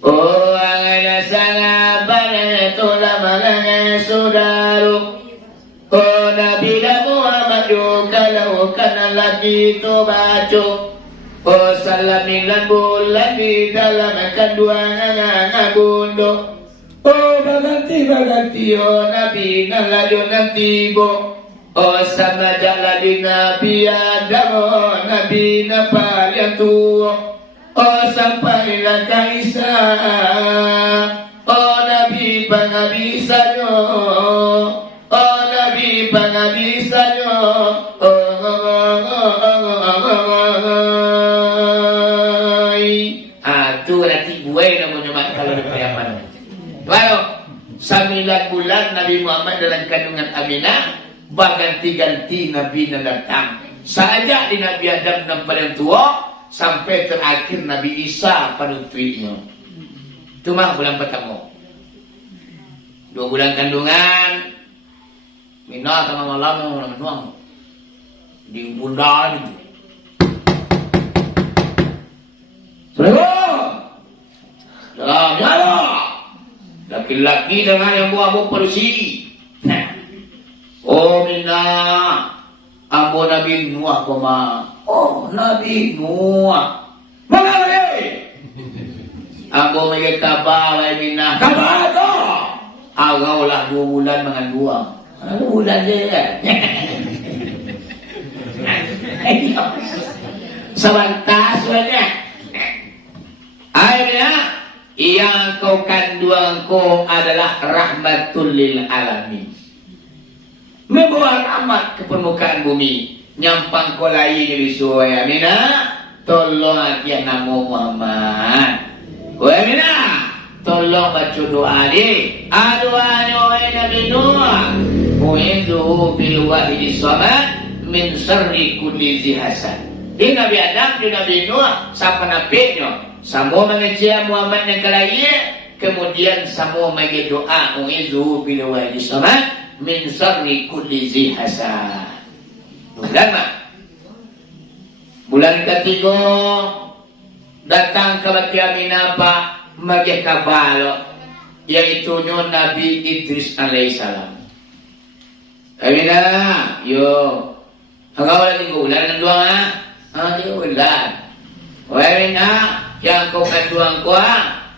Oh angana sana bana tola malanga saudara. Oh Nabi Muhammad kalau kana lagi to baco. Oh salamilan bulan di dalam kandungan ngabundo. Oh baganti oh Nabi nalayo nanti bo. Oh sama jalali Nabi Adam oh Nabi napalya tuo. Oh sampailah Kaisa oh Nabi pangabisanyo oh Nabi pangabisanyo tu nanti buai namanya mak kalau ada perayaan. Lalu 9 bulan Nabi Muhammad dalam kandungan Aminah berganti-ganti Nabi datang. Saja di Nabi Adam dan paling tua sampai terakhir Nabi Isa penutupnya. Itu mah bulan pertama. 2 bulan kandungan. Mina tengah malam menuang di bunda itu. Ya, laki-laki dengan yang buah polisi. Oh Mina, ambo Nabi Nuh koma. Oh Nabi Nuh. Mana lagi? Ambo mege kabar Mina. Kabar tu. Agau lah 2 bulan dengan buah. 2 bulan je. Sebentar sebenarnya. Akhirnya yang kau kandungan kau adalah rahmatul lil alamin. Membawa rahmat ke permukaan bumi. Nyampang kau lain di suai Aminah. Tolong dia nama Muhammad. Wah Aminah, tolong baca doa ni. Doa Nabi Nuh. Mu'idhu bil wahidi samad min syarri kulli zi hasad. Ini Nabi Adam dan Nabi Nuh siapa nabinya? Semua mengajar Muhammad yang kelaya, kemudian semua mengajar doa Mu'idhu bil wahidi samad min syarri kulli zi hasad. Bulan mak. Bulan ketiga datang ke Bati Aminah Pak magih kabalo, yaitu Nabi Idris alaihissalam. Aminah, yo, engkau lagi bulan dua dia bulan. Aminah, yang kau kandungan kau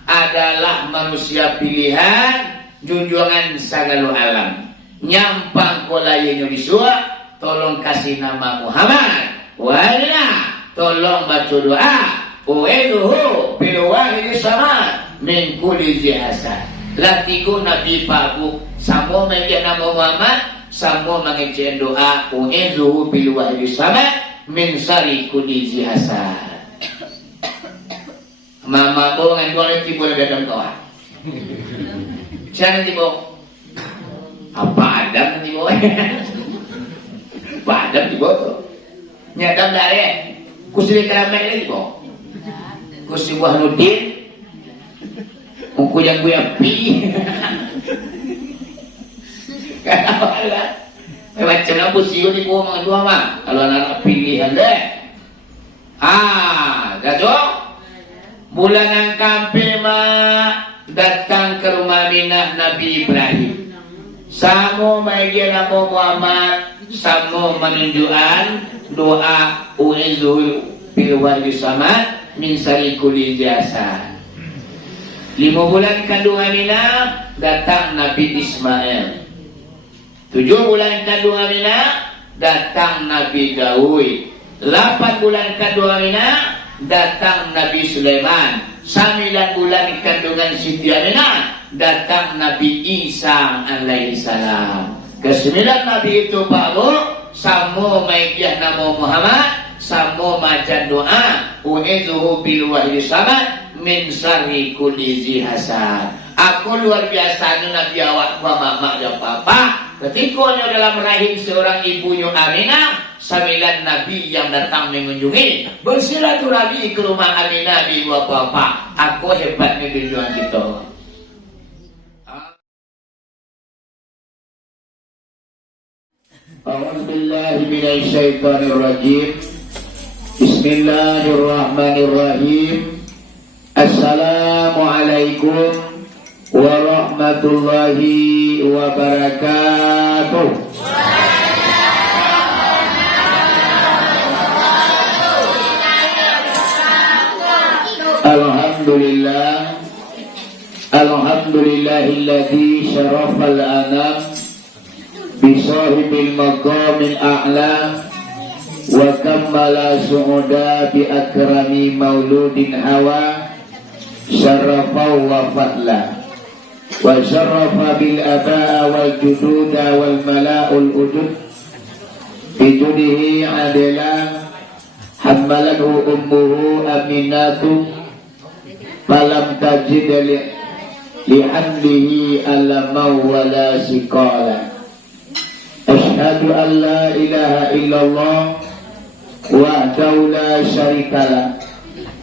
adalah manusia pilihan, junjungan segala alam. Nyampang kau lainnya bisua, tolong kasih nama Muhammad. Wala, tolong baca doa. Ueduhu biluwahi sama min kulli jihasa. Latiku Nabi Paku, semua mengajar nama Muhammad, semua mengajar doa. Ueduhu biluwahi sama min syarri kulli jihasa. Mama ko ngan dua lagi boleh datang kawan. Siapa nanti bo? Apa Adam nanti bo? Apa Adam nanti bo? Nyadam dari kusir keramai lagi bo. Kusir buah nudin. Muku yang gue api. Kenapa lah? Macam apa sih ni bo mang dua mah? Kalau anak pilihan deh. Gajok. Bulan yang kampima datang ke rumah Aminah Nabi Ibrahim. Samo mengajar Nabi Muhammad, samo menunjukkan doa uizul bil wahyi samad min syarri kulli jasa. 5 bulan kandungan Aminah datang Nabi Ismail. 7 bulan kandungan Aminah datang Nabi Daud. 8 bulan kandungan Aminah datang Nabi Sulaiman. 9 bulan kandungan Siti Aminah datang Nabi Isa alaihissalam. Ke-9 Nabi itu baru samo maijah nama Muhammad, samo majan doa u'idzuhu bil wahyi samad min syarri kulli zi hasad. Aku luar biasa Nabi awak wa mak dan papa. Ketika dalam rahim seorang ibunya Aminah, 9 Nabi yang datang mengunjungi bersilaturahmi ke rumah Aminah di ibu bapa. Aku hebatnya tujuan kita. A'udzubillahi minasyaitonirrajim. Bismillahirrahmanirrahim. Assalamualaikum Assalamualaikum warahmatullahi wabarakatuh. Alhamdulillah, alhamdulillahilladzi syarafal anam bisahibil maqamil a'la wa kammala su'uda bi akrami mauludin hawa syarafa wa fadla wa syarafa bil aba'a wal jududa wal mala'ul udud bijudihi adila hammalahu ummuhu aminatu falam tajid lihamlihi alamaw wala sikala. Ashhadu an la ilaha illallah wahdahu la syarikalah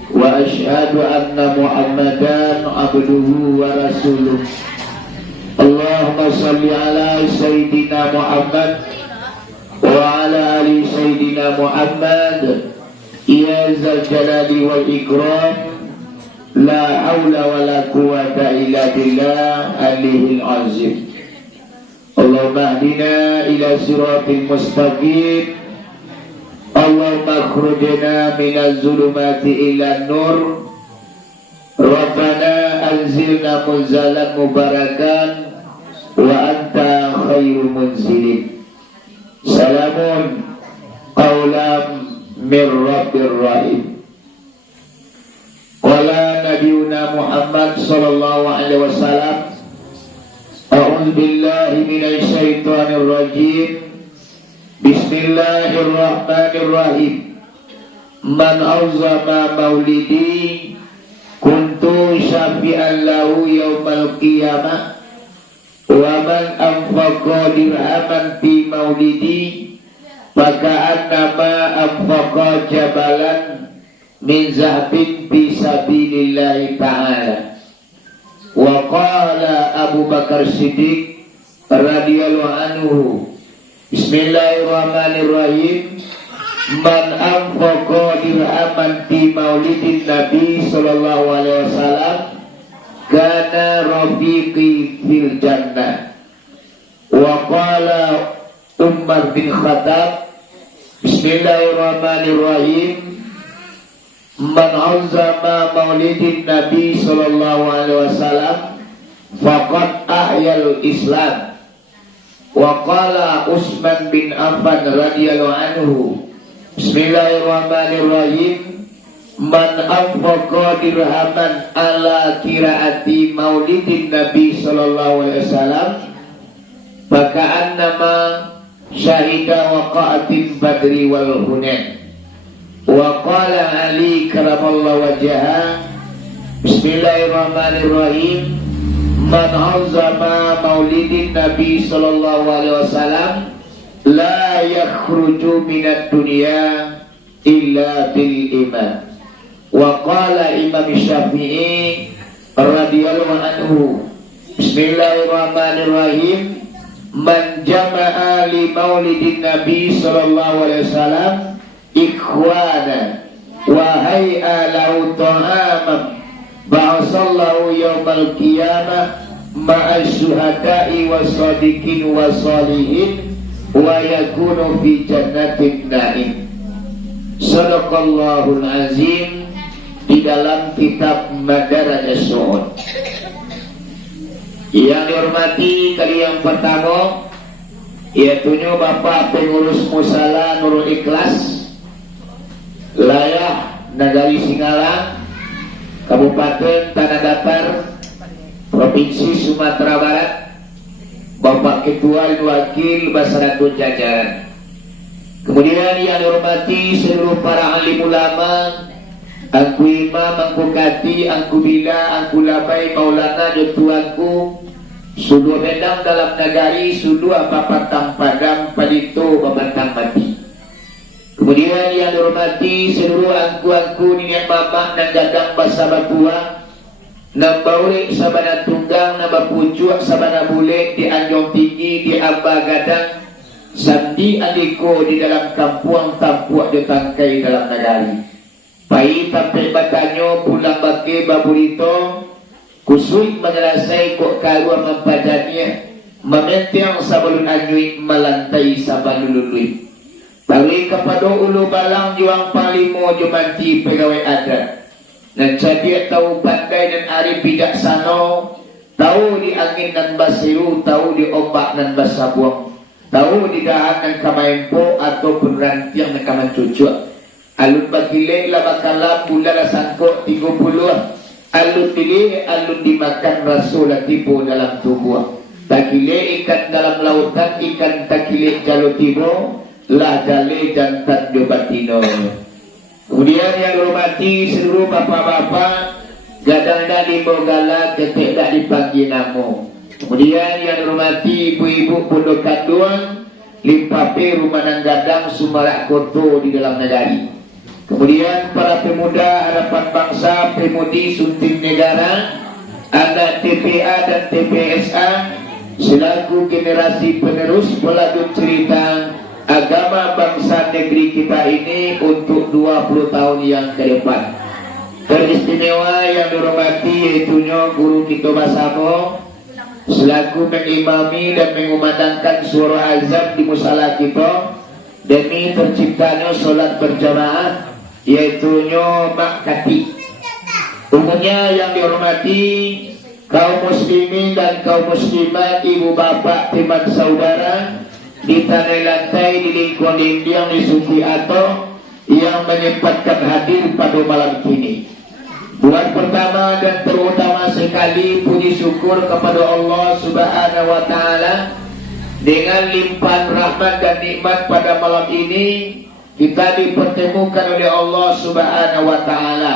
wa ashhadu anna Muhammadan abduhu wa rasuluh. Allahumma salli ala sayyidina Muhammad wa ala ali sayyidina Muhammad ya zal jalali wal ikram. La haula wa la quwata illa billah alihil azim. Allahumma hdina ila siratil mustaqim. Allahumma akhrujna minaz zulumati ila nur. Rabbana anzilna munzalan mubarakan wa anta khairul munzilin. Salamun qawlam min rabbir rahim. Qala nabiyuna Muhammad sallallahu alaihi wasallam, a'udzu billahi minasy syaithanir rajim. Bismillahirrahmanirrahim. Man auzama maulidi kuntu syafi'an lahu yaumal qiyamah wa man anfaqa dirhaman fi maulidi faka'annama anfaqa jabalan min zahabin fi sabilillahi ta'ala. Wa qala Abu Bakar Siddiq radhiyallahu anhu, bismillahirrahmanirrahim, man anfaqa dirhaman fi maulidin nabi sallallahu alaihi wasallam kana rafiqi fil jannah. Wa qala Umar bin Khattab, bismillahirrahmanirrahim, man azama maulidin nabi sallallahu alaihi wasallam faqad ahyal islam. Wa qala Utsman bin Affan radhiyallahu anhu, bismillahirrahmanirrahim, man anfaqa dirhaman ala qiraati maulidin nabi sallallahu alaihi wasallam faka'annama syahida waqa'atin badri wal hunain. Wa qala Ali karamallahu wajhahu, bismillahirrahmanirrahim, man azama maulidin nabi sallallahu alaihi wasallam la yakhruju minad dunya illa bil iman. Wa qala Imam Syafi'i radhiyallahu anhu, bismillahirrahmanirrahim, man jama'a li maulidin nabi sallallahu alaihi wasallam ikhwana wa hay'a lahu ta'amam ba'asallahu yawmal qiyamah ma'a syuhada'i wa sadiqin wa salihin wa yakunu fi jannatin na'im. Sadaqallahul azim di dalam kitab Madarajus Su'ud. Yang dihormati kali yang pertama iaitunya Bapak Pengurus Musala Nurul Ikhlas Layah Nagari Singalang, Kabupaten Tanah Datar, Provinsi Sumatera Barat, Bapak Ketua dan Wakil Masyarakat jajaran. Kemudian yang dihormati seluruh para alim ulama, Angku Imam, Angku Kati, Angku Bila, Angku Labai, Maulana, Jotuanku, Sudu Medang dalam negari, Sudu Apa-Patang Padang, Palito, Babatang Mati. Kemudian yang dihormati seluruh angku-angku niniak mamak dan gadang basa batua, nambaurik sabana tunggang, nambah pucuk sabana bule di Anjong Tinggi, di Aba Gadang, Sandi Aliko di dalam kampuang tampuak di tangkai dalam negari. Pai sampai batanyo pulang bake baburito, kusui mengelasai kok kaluan mempadanya mementang sabalun anyui melantai sabalulului. Bagi kepada ulu balang juang palimo jumanti pegawai adat. Dan jadi tahu pandai dan arif bijaksana, tahu di angin dan basiru, tahu di ombak dan basabuang, tahu di dahan dan kamaimpo ataupun rantiang dan kamancucuk. Alun bakile la bakala bulan sangkok 30. Alun pilih, alun dimakan rasul tipu dalam tubuh. Takile ikan dalam lautan, ikan takile jalur timur, lah jale jantan jobatino. Kemudian yang dihormati seluruh bapak-bapak, gadang dak dibogala, ketek dak dipanggil namo. Kemudian yang dihormati ibu-ibu pondok kanduan, limpape rumah dan gadang sumarak koto di dalam negari. Kemudian para pemuda harapan bangsa, pemudi sunting negara, anak TPA dan TPSA, selaku generasi penerus pelanjut cerita agama bangsa negeri kita ini untuk 20 tahun yang ke depan. Teristimewa yang dihormati yaitunya guru kita Basamo, selaku mengimami dan mengumandangkan suara azan di musala kita demi terciptanya solat berjamaah, yaitunya Mak Kati. Umumnya yang dihormati kaum muslimin dan kaum muslimat, ibu bapak, teman saudara di tanah lantai, di lingkungan yang di Sufi atau yang menyempatkan hadir pada malam kini. Buat pertama dan terutama sekali puji syukur kepada Allah Subhanahu wa Ta'ala dengan limpahan rahmat dan nikmat pada malam ini kita dipertemukan oleh Allah Subhanahu wa Ta'ala.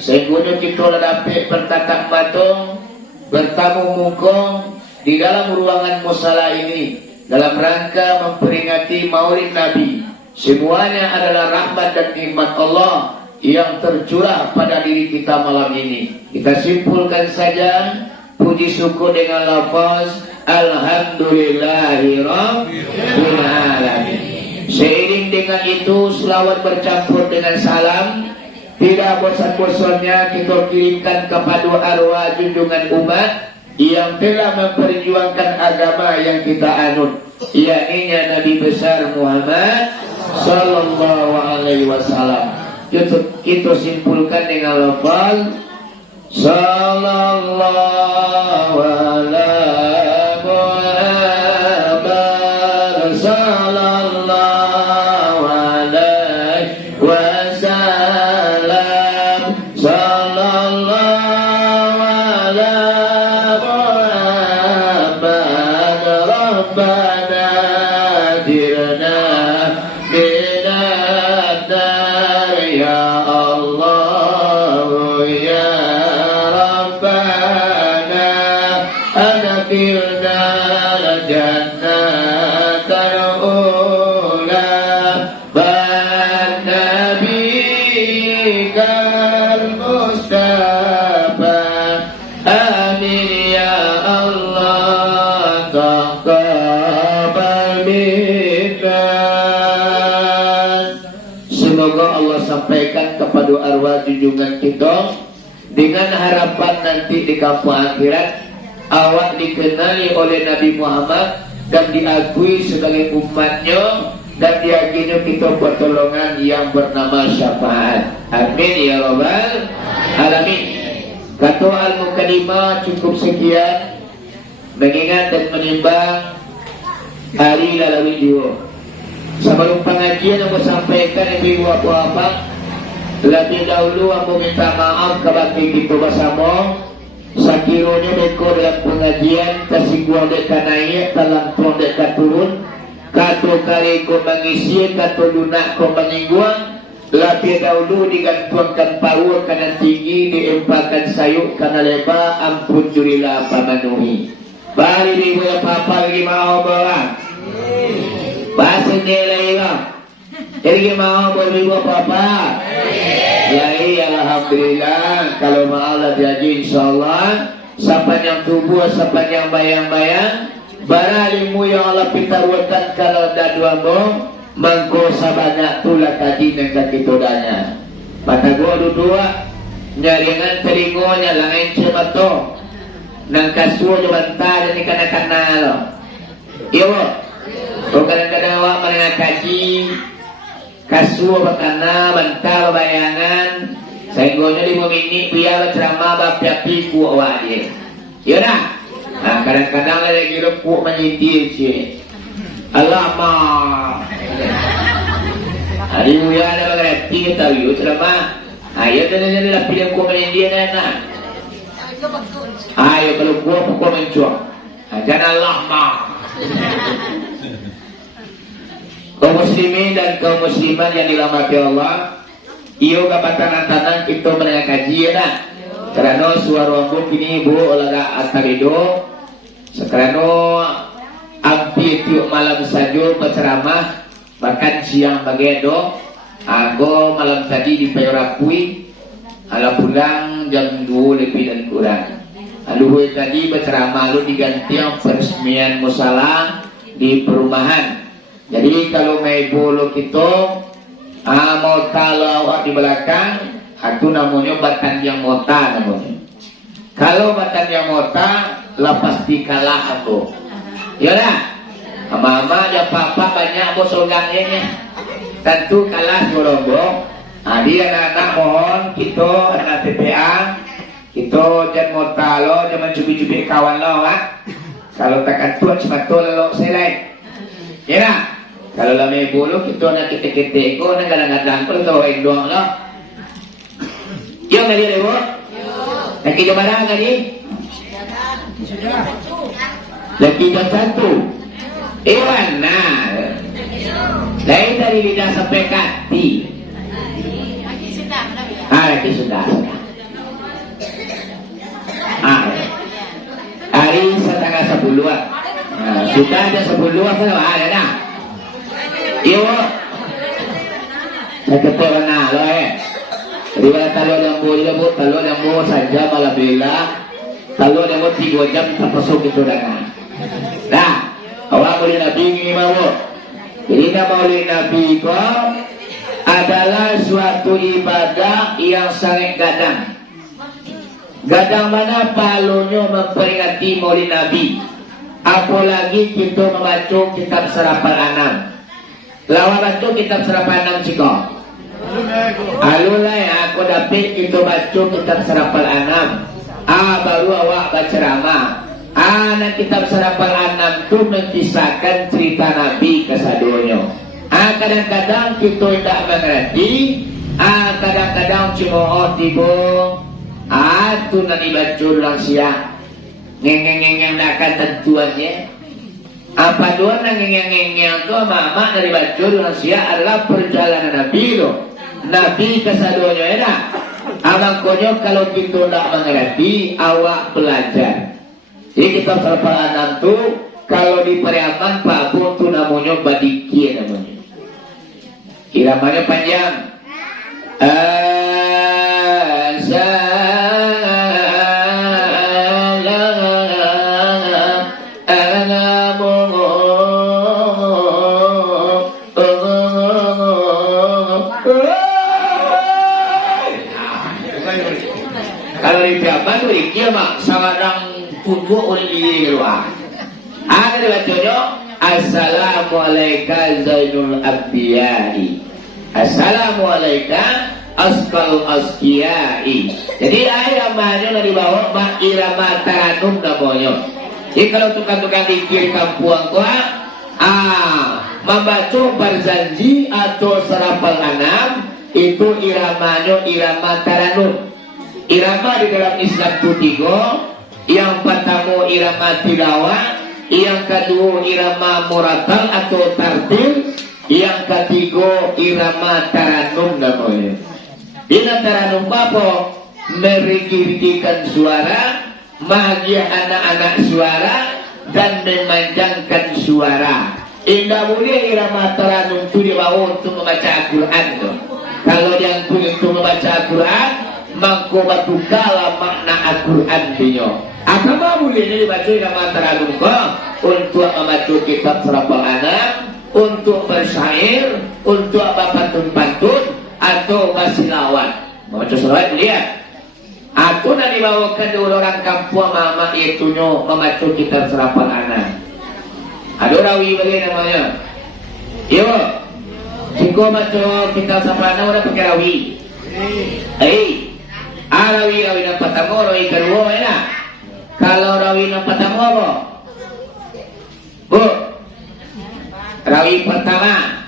Sehingga kita dapat bertatap mata, bertamu muka di dalam ruangan musala ini dalam rangka memperingati Maulid Nabi. Semuanya adalah rahmat dan nikmat Allah yang tercurah pada diri kita malam ini. Kita simpulkan saja puji syukur dengan lafaz Alhamdulillahirabbil alamin. Seiring dengan itu selawat bercampur dengan salam tidak bosan-bosannya kita kirimkan kepada arwah junjungan umat yang telah memperjuangkan agama yang kita anut, yakni Nabi besar Muhammad sallallahu alaihi wasallam. Kita simpulkan dengan lafaz sallallahu alaihi Muhammad sallallahu alaihi wasallam sallallahu alaihi Muhammad rabbana jirna minad nar ya Allah ya rabbana adkhilna jannatal ula ban nabiyikal mustafa amin ya Allah taqabbal minna. Semoga Allah sampaikan kepada arwah junjungan kita dengan harapan nanti di kampung akhirat awak dikenali oleh Nabi Muhammad dan diakui sebagai umatnya dan diyakini kita pertolongan yang bernama syafaat. Amin ya rabbal alamin. Kata al-mukadimah cukup sekian, mengingat dan menimbang hari lalui jiwa. Sebelum pengajian yang sampaikan ibu bapak, lebih dahulu aku minta maaf kepada kita bersama. Sakiranya mereka dalam pengajian kasih gua dekat naik, talang tuan dekat turun, kata kali kau mengisi, kata lunak kau mengingguang. Lebih dahulu digantuangkan power kanan tinggi, diempakan sayuk kanan lebar, ampun jurilah pamanuhi. Bari ibu apa lagi mau bawa bahasa nilai lah. Jadi mau beribu apa-apa? Ya alhamdulillah. Kalau ma'ala diaji insyaAllah sepanjang tubuh, sepanjang bayang-bayang baralimu yang Allah pitarwatan kalau dah dua bom mangko sabanyak tulah kaji dan kaki todanya. Mata gua dua nyaringan telingonya langin cemato nang kasuo jo banta jadi kana-kana lo. Iya mo. O kadang-kadang awak menengah kaji kasuo bakana banta bayangan sehinggonya di ini biar ceramah bapi ku awak dia. Iya dah. Nah, kadang-kadang lagi repuk menyindir sih. Alamak. Hari mulia ada berarti kita tahu ceramah. Ayo jadi lah pilih ku menyindir na. Ayo kalau gua mencuak. Jangan lama. Kaum muslimin dan kaum muslimat yang dirahmati Allah, iyo kapatan tanang kita menengah kaji ya nak. Karena suara aku kini ibu olaga atarido. Sekarang ampi tiup malam saja berceramah, bahkan siang bagedo. Aku malam tadi di Payorapui, ala pulang jam 2 lebih dan kurang. Lalu tadi berceramah lalu diganti yang peresmian musala di perumahan. Jadi kalau may bolo kita mau tahu awak di belakang, itu namanya batan yang mota namanya. Kalau batan yang mota, lepas di kalah aku. Ya dah, mama ya papa banyak bos logangnya. Tentu kalah jorobong. Adi anak-anak mohon kita anak TPA kita jangan mota lo, jangan cubi-cubi kawan lo, ha? Kalau takkan tuan cuma tu lo selai. Ya dah. Kalau lama ibu lo kita nak kita ko nak kadang-kadang ko tahu doang lo. Yo ngali ibu. Lagi jam mana ngali? Sudah. Lagi jam 1. Iwan nah. Lain dari lidah sampai kaki. Lagi sudah. Hari setengah 10-an. Sudah ada 10-an kan ada dah. Iyo, nagkatawa na lo Jadi wala talo ng buo saja malabila. Talo ng buo 3 jam tapasok ito na. Nah, awak boleh nabi ni mau. Jadi nama oleh nabi ko adalah suatu ibadah yang sangat gadang. Gadang mana palunya memperingati maulid nabi. Apalagi kita membaca kitab Serapal Anam. Lawan baca kitab Serapal 6 ciko. Alulai aku dapat kita baca kitab Serapal 6. Baru awak baca ramah. Nak kitab Serapal 6 tu mengisahkan cerita Nabi kesadunya. Kadang-kadang kita tidak mengerti. Kadang-kadang cuma tiba. Tu nak dibaca lang siya. Ngeng-ngeng nakkan tentuannya. Apa doa nangeng-ngeng tu mama dari baca dengan sia adalah perjalanan Nabi lo. Nabi kesaduanya ya. Abang konyo kalau kita tidak mengerti awak belajar. Jadi kita Serapal 6 tu kalau di Pariaman Pak Bu tu namanya badiki namanya. Iramanya panjang. Kalau di Pariaman tu dia mak sangadang punggu oleh diri luar. Ada bacanya Assalamualaikum Zainul Abdiyai. Assalamualaikum Askal Askiyai. Jadi ayat namanya dari bawah mak irama taranum namanya. Jadi kalau tukang-tukang dikir kampung gua membaca berjanji atau Serapal 6 itu iramanya irama taranum. Irama di dalam Islam itu 3. Yang pertama irama tilawah, yang kedua irama muratal atau tartil, yang ketiga irama taranum namanya. Bila taranum apa? Merigi-rigikan suara, bahagia anak-anak suara, dan memanjangkan suara. Indah boleh irama taranum itu dibawa untuk membaca Al-Quran. Kalau yang untuk membaca Al-Quran, maka batu kala makna Al-Quran dinyo. Apa boleh dibaca irama taranum untuk membaca kitab Serapal Anam, untuk bersyair, untuk pantun-pantun, atau bersilawat. Membaca selawat lihat. Aku na dibawakan dulu orang kampung mama itu nyo membaca kitab serapan anak. Ada rawi bagi namanya. Iya. Jika baca kitab serapan anak udah pakai rawi. Rawi yang pertama, rawi kedua ya. Kalau rawi yang pertama apa? Bu. Rawi pertama.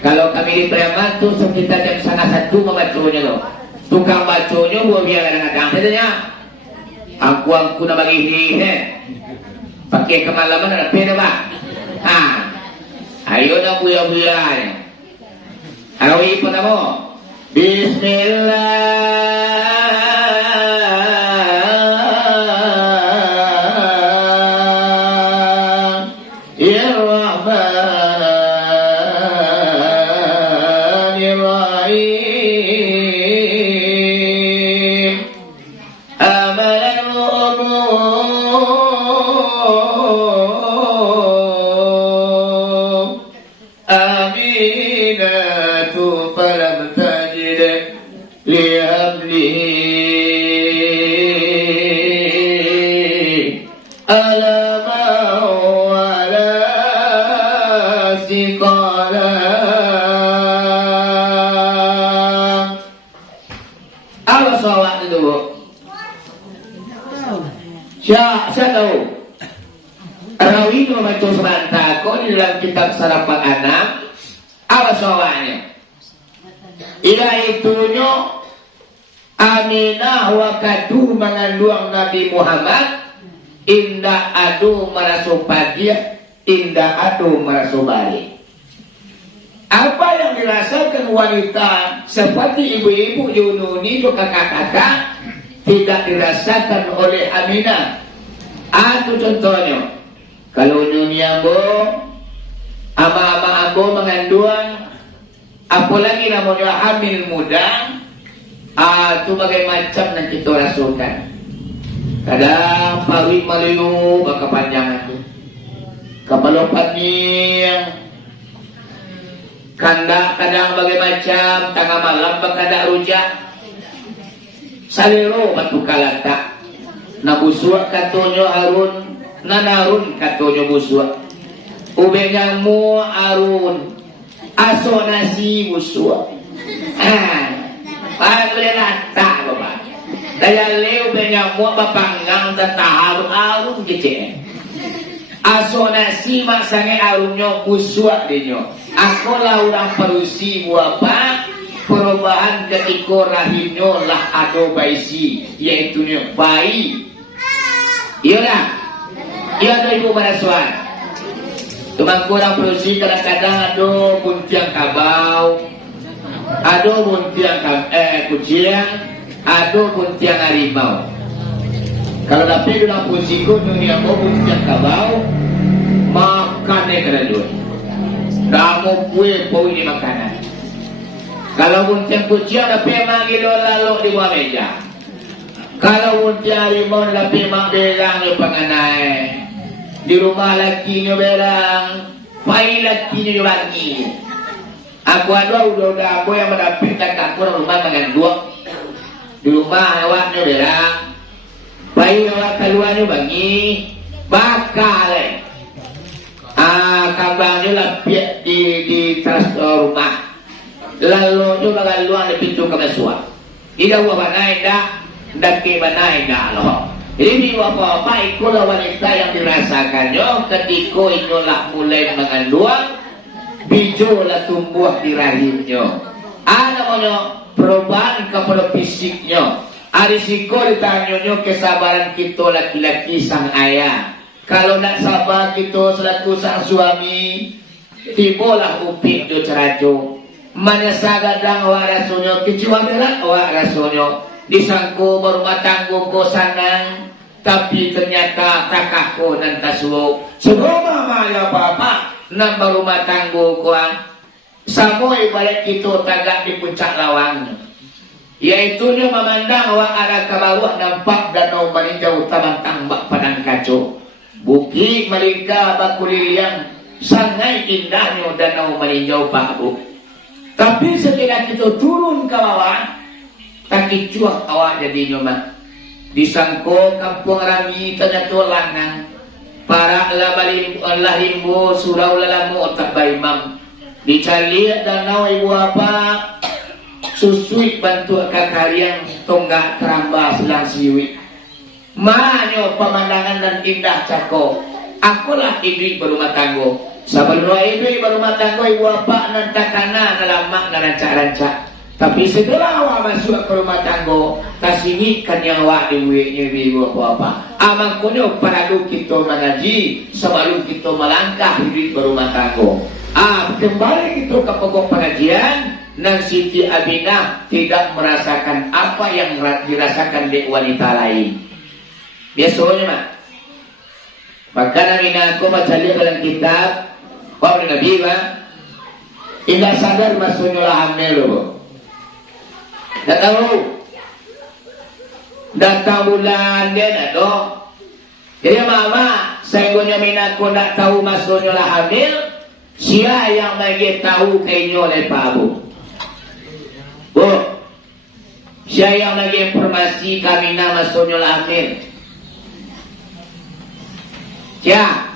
Kalau kami di Preman tuh sekitar jam 1:30 membacanya loh. Tukang bacanya buat biar kadang-kadang saja. Aku nak bagi hihe. Pakai kemalaman ada pena pak. Ayo nak buya-buya. Arawi pertama. Bismillahirrahmanirrahim. Amalan umum aminatu falam tajid lihamlihi alama wala siqala. Apa soal itu bu? Saya tahu rawi itu membaca serantako di dalam kitab sarapan anak. Apa soalnya? Ila itunya Aminah wa kadu mengandung Nabi Muhammad indah adu merasa bahagia, indah adu merasa balik. Apa yang dirasakan wanita seperti ibu-ibu Yununi juga kakak-kakak tidak dirasakan oleh Aminah. Itu contohnya. Kalau Yununi ambo, ama-ama ambo mengandung, apalagi namanya hamil muda, itu bagai macam yang kita rasakan. Kadang parit malu baka panjang itu. Kapalopan ni kanda kadang bagai macam tengah malam baka ada rujak. Salero batu kalata. Na busua katonyo harun, nanarun katonyo busua. Ubenya mu arun, aso nasi busua. Parang boleh nata ko ba? Daya leo ubenya mu papanggang tatahar arun kece. Aso nasi masange arunyo busua dinyo. Ako lah urang perusi buapa. Perubahan ketika rahimnya lah ada baisi, yaitu bayi. Iya lah, iya ada ibu barasuan. Teman kurang perusi kadang-kadang ada buntiang kabau, ada buntiang kucing, ada buntiang harimau. Kalau tapi dalam pusiku dunia mau buntiang kabau, makannya kena dua. Kamu kue pau ini makanan. Kalau buntiang kucing tapi manggil lalu di bawah meja. Kalau buntiang harimau tapi belang di penganai. Di rumah lakinya belang, pai lakinya wangi. Aku ada udah aku yang mendapatkan aku rumah dengan dua. Di rumah awaknya belang, pai awak keluarnya wangi, bakal. Kambangnya lapik di teras rumah. Lalu juga laluan di pintu kemasuan. Tidak buat banai dah, daki banai dah loh. Ini apa-apa ikulah wanita yang dirasakannya ketika itulah mulai mengandung, bijolah tumbuh di rahimnya. Namanya perubahan kepada fisiknya. Risiko ditanyanya kesabaran kita laki-laki sang ayah. Kalau nak sabar kita selaku sang suami, tibalah upik jo cerajo. Mana sagadang awak rasanya kecuali awak rasanya disangku berumah tangga ko sanang, tapi ternyata takahku dan tasuo sebelum mama ya papa nan berumah tangga ko samo ibarat kita tagak di puncak lawangnya, yaitu dia memandang awak arah ke bawah nampak danau meninjau taman tambak padang kaco, bukit melingkar bakuliliang sangai indahnya danau meninjau Pak Bu. Tapi setelah kita turun ke bawah, takicuak awak jadi nyoman disangko kampung rami tanya tulangan para lahimbo surau lalamu otak baimam dicari danau ibu apa susui bantu kakariang tonggak keramba selang siwi manyo pemandangan dan indah cako akulah ibu berumah tanggo sabar doa ibu berumah tanggo ibu apa nantakana nalamak narancak-rancak tapi setelah awak masuk ke rumah tanggo kasihkan yang awak diwiknya ibu apa amang kunyo paradu kita mengaji sebelum kita melangkah hidup berumah tanggo kembali kita ke pokok pengajian nang Siti Aminah tidak merasakan apa yang dirasakan di wanita lain biasanya mak maka Aminah aku baca lihat dalam kitab Wahyu Nabi tidak sadar masuknya hamil loh tak tahu datang bulan dia tak tahu jadi mama saya punya minat aku tak tahu masuknya hamil siapa yang lagi tahu kayaknya oleh Pak Abu Bu siapa yang lagi informasi kami nama masuknya hamil siapa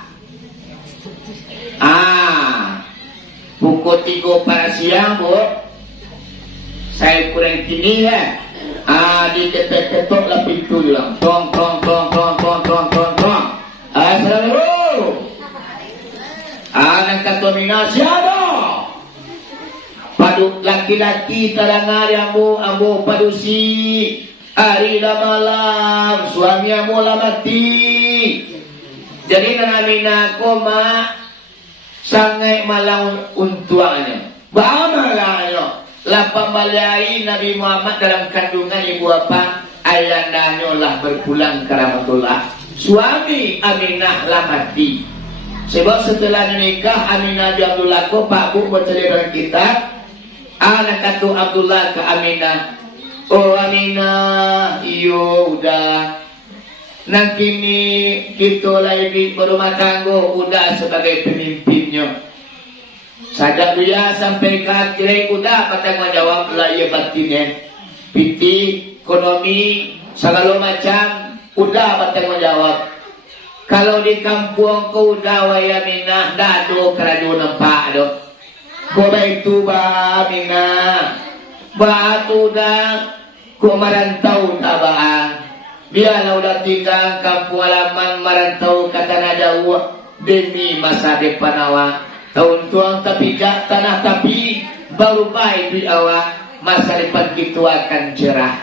pukul 3 para siang Bu saya kurang kini ya diketok-ketok lah pintu juga tong assalamualaikum anak kata minasya dong padu laki-laki talangan ambo padusi hari dah malam suami ambo lah mati jadi namina koma sangat malang untuannya bamalanyo lapang balai Nabi Muhammad dalam kandungan ibu apa ayandanya lah berpulang ke rahmatullah suami Aminah lah mati sebab setelah menikah Aminah bin Abdullah ko Pak Bu bercerita dalam kitab anak katu Abdullah ke Aminah oh Aminah iyo udah nang kini kita lagi berumah tangga udah sebagai pemimpinnya sadar dia sampai ke akhirnya udah patang menjawab lah ya batinnya piti ekonomi segala macam udah patang menjawab kalau di kampung ku udah waya minah dado kerajaan nampak do ko itu ba minah ba tu dah ko marantau tabaan biarlah udah tinggal kampung halaman marantau kata najauh demi masa depan awak tahun tuang tapi gak tanah tapi baru baik di awak masa depan kita akan cerah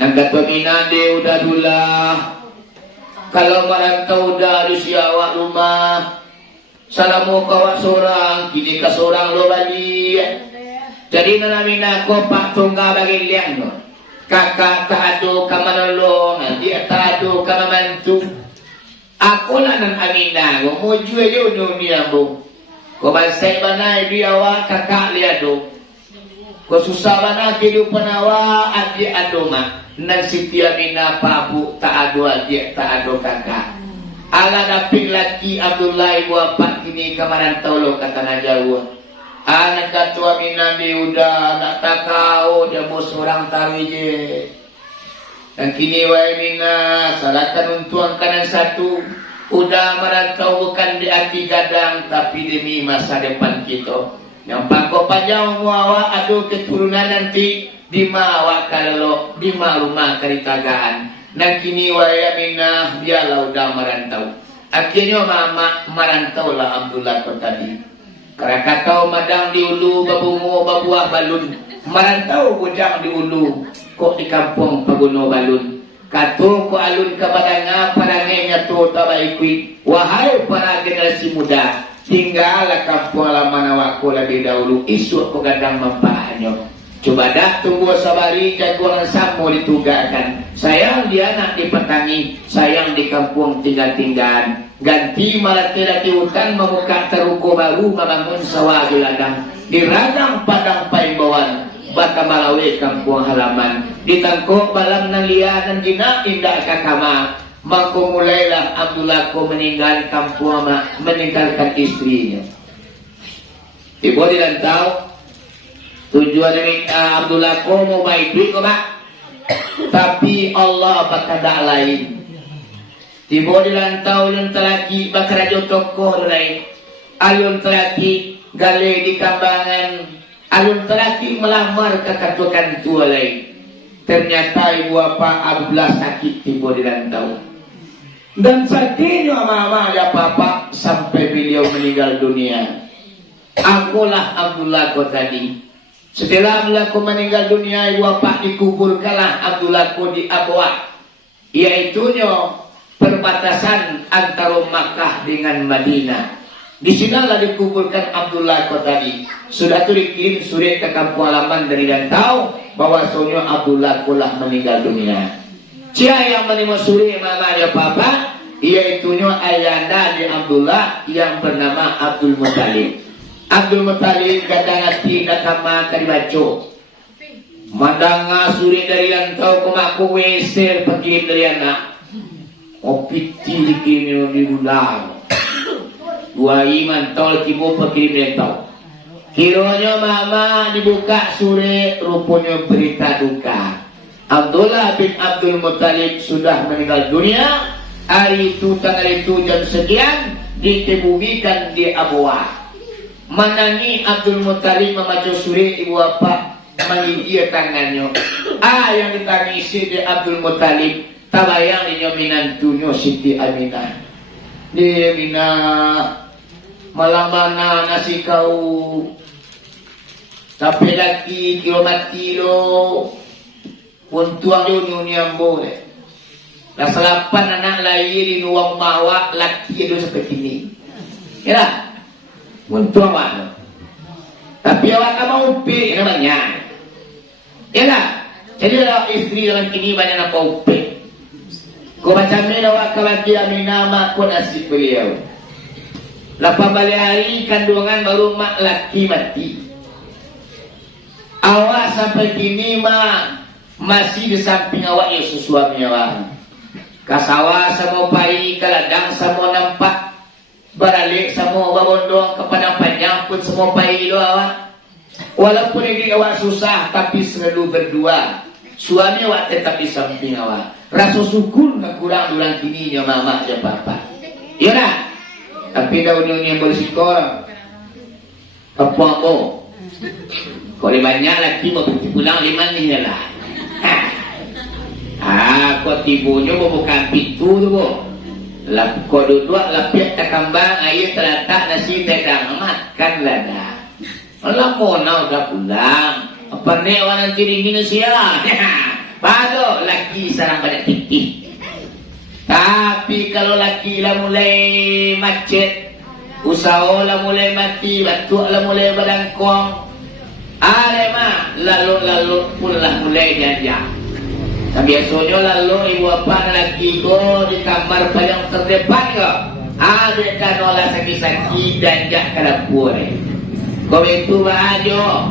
dan kata minade udah dulah kalau merantau udah di siawak rumah salamu kawak seorang kini ke seorang lo bagi jadi namina ko pak tunggal bagi liang no kakak tak ada kemana lo dia tak ada kemana mantu aku lah nan Aminah mau jual yo dunia bu ko bansai bana dia awak kakak lihat do ko susah bana kehidupan awak adik adoma nan Siti Aminah pabu tak ada adik tak ada kakak ala dapik laki Abdullah ibu apa kini kamaran tolo kata najauh anak katu Aminah dia udah nak takau dia bos orang tahu je dan kini wa Aminah salahkan untuang kanan satu udah merantau bukan di hati gadang tapi demi masa depan kita yang pangko panjang muawa aduh keturunan nanti di mawa kalau di rumah keritagaan nah kini waya minah dialah udah merantau akhirnya mama merantau lah Abdullah kau tadi Krakatau madang di ulu babungo babuah balun merantau bujang di ulu kok di kampung paguno balun katu ko alun kabadanga parangenya to tabaikui wahai para generasi muda tinggallah kampung halaman awakku lebih dahulu isu ko gadang mampahanyo coba dah tunggu sabari jagoan samo ditugakan sayang dia nak dipetangi sayang di kampung tinggal-tinggal ganti malah tidak di hutan membuka teruko baru membangun sawah di ladang di radang padang paimbawan baka malawe kampung halaman ditangkuk balam nang lianan gina indah kakama maka mulailah Abdullah ko meninggal kampung meninggalkan istrinya ibu dilantau Tujuan dari Abdullah ko mau baik duit ko ba? Tapi Allah bakada lain. Tibo dilantau yung talaki bakarajo tokoh lain. Alun talaki gale di kambangan. Alun talaki melamar kakatukan tua lain. Ternyata ibu apa Abdullah sakit tibo dilantau. Dan sakitnya ama-ama ya papa sampai beliau meninggal dunia. Akulah Abdullah ko tadi. Setelah Abdullah ko meninggal dunia, ibu bapak dikuburkanlah Abdullah ko di Abwa, yaitunya perbatasan antara Makkah dengan Madinah. Di sinalah dikuburkan Abdullah ko tadi. Sudah tu dikirim surat ke kampung halaman dari Rantau bahwa soalnya Abdullah ko lah meninggal dunia. Siapa yang menerima surat mama ya papa, yaitunya ayahanda di Abdullah yang bernama Abdul Muttalib. Abdul Muttalib kadang-kadang nakama karibaco. Mandanga suri dari Rantau kumaku weser pakirim dari anak. Opiti dikirim di ulang. Dua iman tol tibo pakirim Rantau. Kiranya mama dibuka suri rupanya berita duka. Abdullah bin Abdul Muttalib sudah meninggal dunia. Hari itu tanggal itu jam sekian dikebumikan di Abwa. Menangi Abdul Muttalib membaca surat ibu bapa menggigit tangannya. Yang ditangisi di Abdul Muttalib tabayang di minantunya Siti Aminah. Di Aminah malamana nasi kau tapi lagi kilo untuang yun yang boleh. Lah selapan anak lahir di nuang mawa laki itu seperti ini. Ya. Untuk awak, tapi awak tak mau upi namanya, ya tak? Jadi kalau istri dalam kini banyak apa upi. Kau macam ni awak kalau dia nama aku nasib beliau. Lepas balik hari kandungan baru mak laki mati. Awak sampai kini mak masih di samping awak ya suami awak. Kasawa sama pai, kaladang sama nampak. Beralik semua babondong kepada panjang pun semua pai awak. Walaupun ini awak susah tapi selalu berdua. Suami awak tetap di samping awak. Rasa syukur tak kurang dulang kini ya mama ya papa. Ya nak. Tapi daun yang bersikor apa kalau banyak lagi mau pergi pulang lima ni lah. Kau tibunya mau bukan pintu tu bu. Kau duduk lapik tak kambang air terletak nasi tegang makanlah dah. Alah mau dah pulang. Apa ni orang nanti dingin siapa? Baru laki sarang pada titik. Tapi kalau laki lah mulai macet, usaha lah mulai mati, batu lah mulai badangkong. Mah lalu pun lah mulai jajak. Nah, biasanya lalu ibu apa lagi ko di kamar paling terdepan ko. Ada kan olah sakit-sakit dan jak kadapur. Kau itu ajo.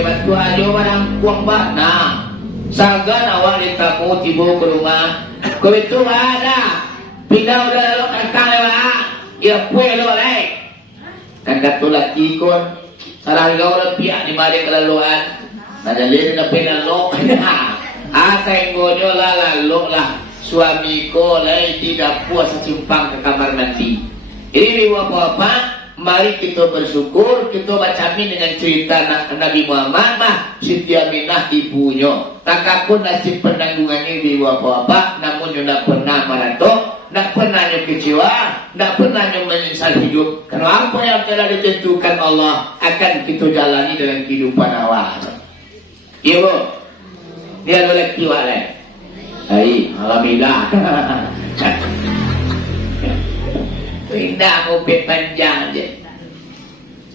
Batu ajo barang kuang nah. Sagan awak ditamu tiba ke rumah. Kau itu ada. Pindah udah lalu kangkang lewat. Ya puai lo leh. Kangkat tu laki kon. Salah kau orang pihak di balik kelaluan. Nadalin na pinalok. Asay ngonyo lalok lah. Suami ko lay tidak puas sa simpang ke kamar mandi. Ini apa-apa, mari kita bersyukur, kita bacamin dengan cerita Nabi Muhammad mah Siti Aminah ibunya. Takapun nasib penanggungannya di apa-apa, namun tidak pernah maratok, tidak pernah kecewa, tidak pernah menyesal hidup. Karena apa yang telah ditentukan Allah akan kita jalani dalam kehidupan awal. Iya bu, dia boleh kiwaleh. Hai, alhamdulillah. Pindah ngopet panjang je.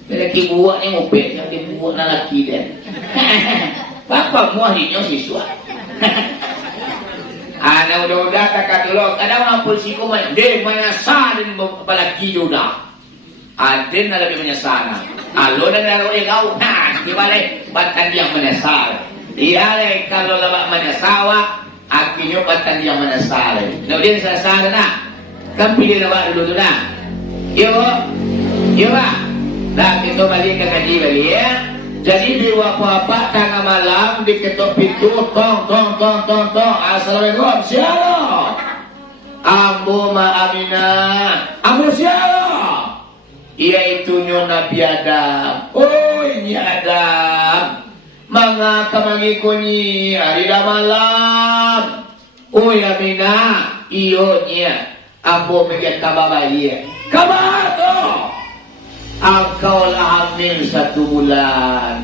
Lelaki buat ni ngopet yang dibuat lelaki dia. Bapak muahnya siswa. Anak udah kakak dulu. Kadang orang polisi ko main, dia menyasarin balaki juga. Aden na lebih menyesal. Alo na naro ikaw, di balik batan yang menyesal. Iya kalau lama menyesawa, akhirnya batan yang menyesal. Lalu dia menyesal na. Kan pilih lawak dulu tu na. Yo, yo pak. Nah kita balik ke kaji balik ya. Jadi di apa tengah malam diketok pintu, tong. Assalamualaikum, siapa? Ambo ma Aminah. Ambo siapa? Yaitu Nabi Adam. Oh ini Adam. Mga kamangikoni hari malam. Oh Aminah. Iyo niya. Ambo megit kababayi. Kabato. Engkau lah hamil 1 bulan.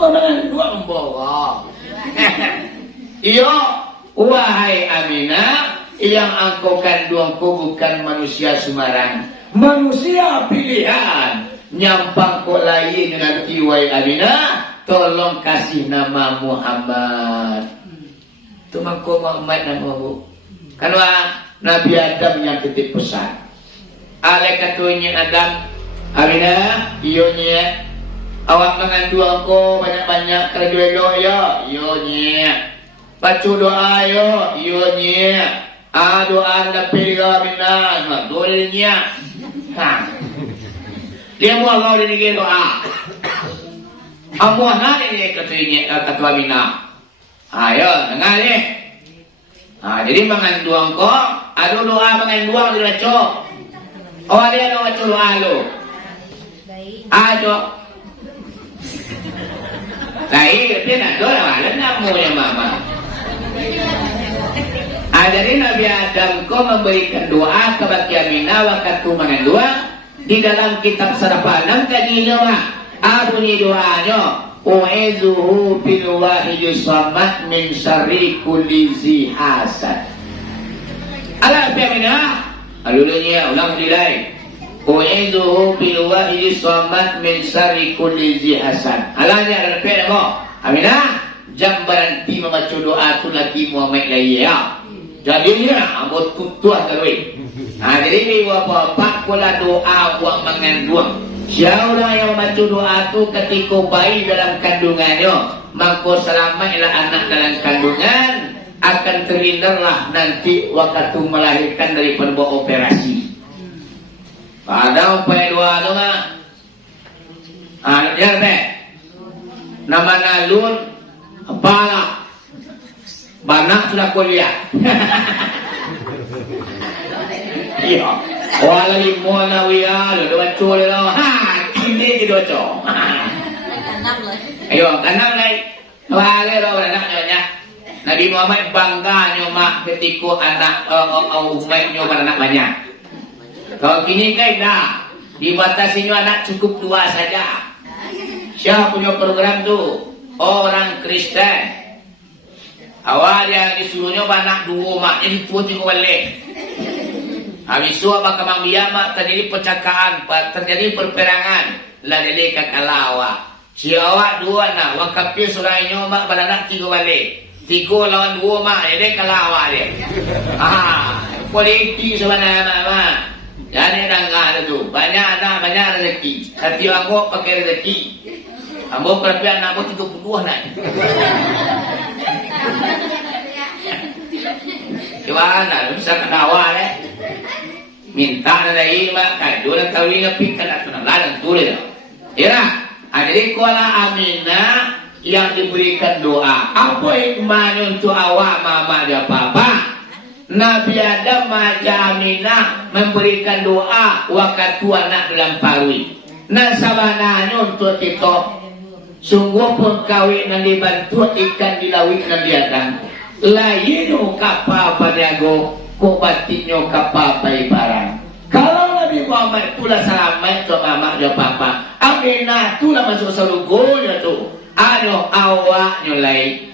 Orang 2 membawa. Iyo, wahai Aminah, yang engkau kandungku bukan manusia sembarang, manusia pilihan. Nyampang kau lain dengan tiwai Aminah, tolong kasih nama Muhammad. Itu mangko Muhammad namamu. Karena Nabi Adam yang titip pesan. Ale katunya Adam. Aminah, iyonya awak mengandung aku banyak-banyak kerja ya, iyonya baca doa yo, iyonya doa anda pilih Aminah, doanya dia mau Allah ini doa amuah ini katanya kata Aminah, ayo dengar deh. Jadi mengandung kok, ada doa mengandung dibaca. Oh dia baca doa lo. Ajo. Saya dia nak doa lah, namanya mama. Jadi Nabi Adam kau memberikan doa kepada Aminah waktu mengandung di dalam kitab Sarapanam tadi doa. Apa ni doanya? U'izuhu bil wahidis samad min syarri kulli zi hasad. Ala Aminah, alulunya ulang dilai. U'izuhu bil wahidis samad min syarri kulli zi hasad. Alanya ada pera mo. Aminah, jam berhenti membaca doa tu lagi Muhammad lagi ya. Jadinya ambo tutuah terus. Jadi ni bapak kula doa buat mengandung. Siapa yang membaca doa tu ketika bayi dalam kandungannya, maka selamatlah anak dalam kandungan, akan terhindarlah nanti waktu melahirkan daripada buat operasi. Pada upaya doa tu mah, ya teh, nama nalun, apalah, banak sudah kuliah. Iya, wala limo na wiya, lo baca lo, ini di dojo. Ayo, kanam lagi, wala lo anaknya. Nabi Muhammad bangga nyoma ketika anak umat nyoba anak banyak. Kalau kini kan dah dibatasinya anak cukup 2 saja. Siapa punya program tu? Orang Kristen. Awal yang disuruhnya anak 2 mak, jadi 2 3 balik. Habis itu apa kemang biama terjadi percakapan, terjadi perperangan, lah jadi kakalawa. Si awak 2 nak, wakapnya surainya mak beranak 3 balik. 3 lawan 2 mak, jadi kalawa dia. Politik sebenarnya mak. Jadi dah tu, banyak anak banyak rezeki. Setiap angkut pakai rezeki. Ambo kelebihan anak 32 nak. Gimana? Bisa kenawa deh. Minta dari mak kado dan kawin ngepikan atau nalar tulis. Ya, jadi kuala Aminah yang diberikan doa. Apa hikmahnya untuk awak mama dan papa? Nabi Adam maja Aminah memberikan doa waktu anak dalam parui. Nah sabananya untuk kita sungguh pun kawin dan dibantu ikan di laut Nabi Adam. Lainu kapa padago ko batinyo kapa barang. Kalau Nabi Muhammad itulah selamat ke mama dan papa. Aminah itulah masuk surga tu. Ano awak nyulai.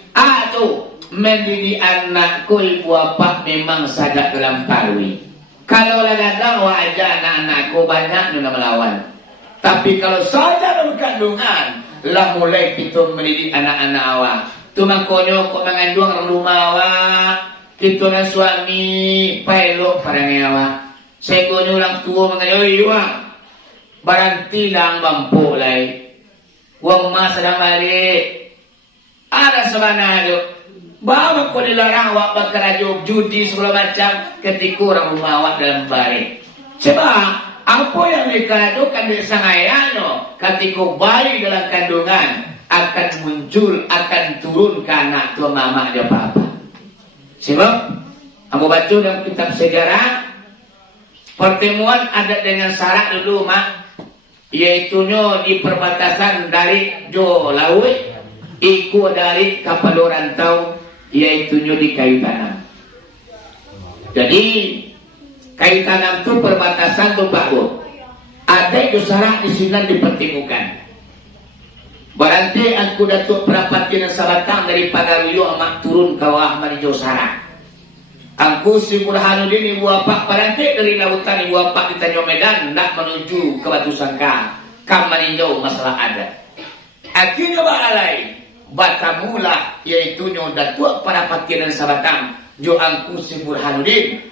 Tu mendidik anakku ibu bapak memang sadar dalam parui. Kalau kadang wajah anak-anakku banyak yang melawan. Tapi kalau saja dalam kandungan, lah mulai kita mendidik anak-anak awak. Tu makanya kok mengandung orang rumah awak. Kita dan suami pelok parang awak. Segonya orang tua mengajari awak. Baranti lang mampu lai. Wang mas sedang balik. Ada sebenarnya. Bawa kau dilarang awak berkerajuk judi segala macam ketika orang rumah awak dalam balik. Sebab apa yang dikandungkan di sang ayahnya ketika bayi dalam kandungan akan muncul, akan turun ke anak tua mama dia apa-apa. Sebab aku baca dalam kitab sejarah pertemuan adat dengan syarat dulu mak, yaitunya di perbatasan dari Jo Laut iku dari kapal rantau, yaitunya di kayu tanam. Jadi kayu tanam itu perbatasan tuh Pak Bu. Ada syarat di sini dipertemukan. Berarti aku datuk perapatian sabatang daripada Ruyo amak turun ke bawah menuju syarat. Aku si Burhanuddin ibu bapak berarti dari lautan ibu bapak di Tanjung Medan nak menuju ke Batu Sangka kam meninjau masalah adat. Akhirnya balai batamulah yaitu nyo datuk perapatian sabatang jo angku si Burhanuddin,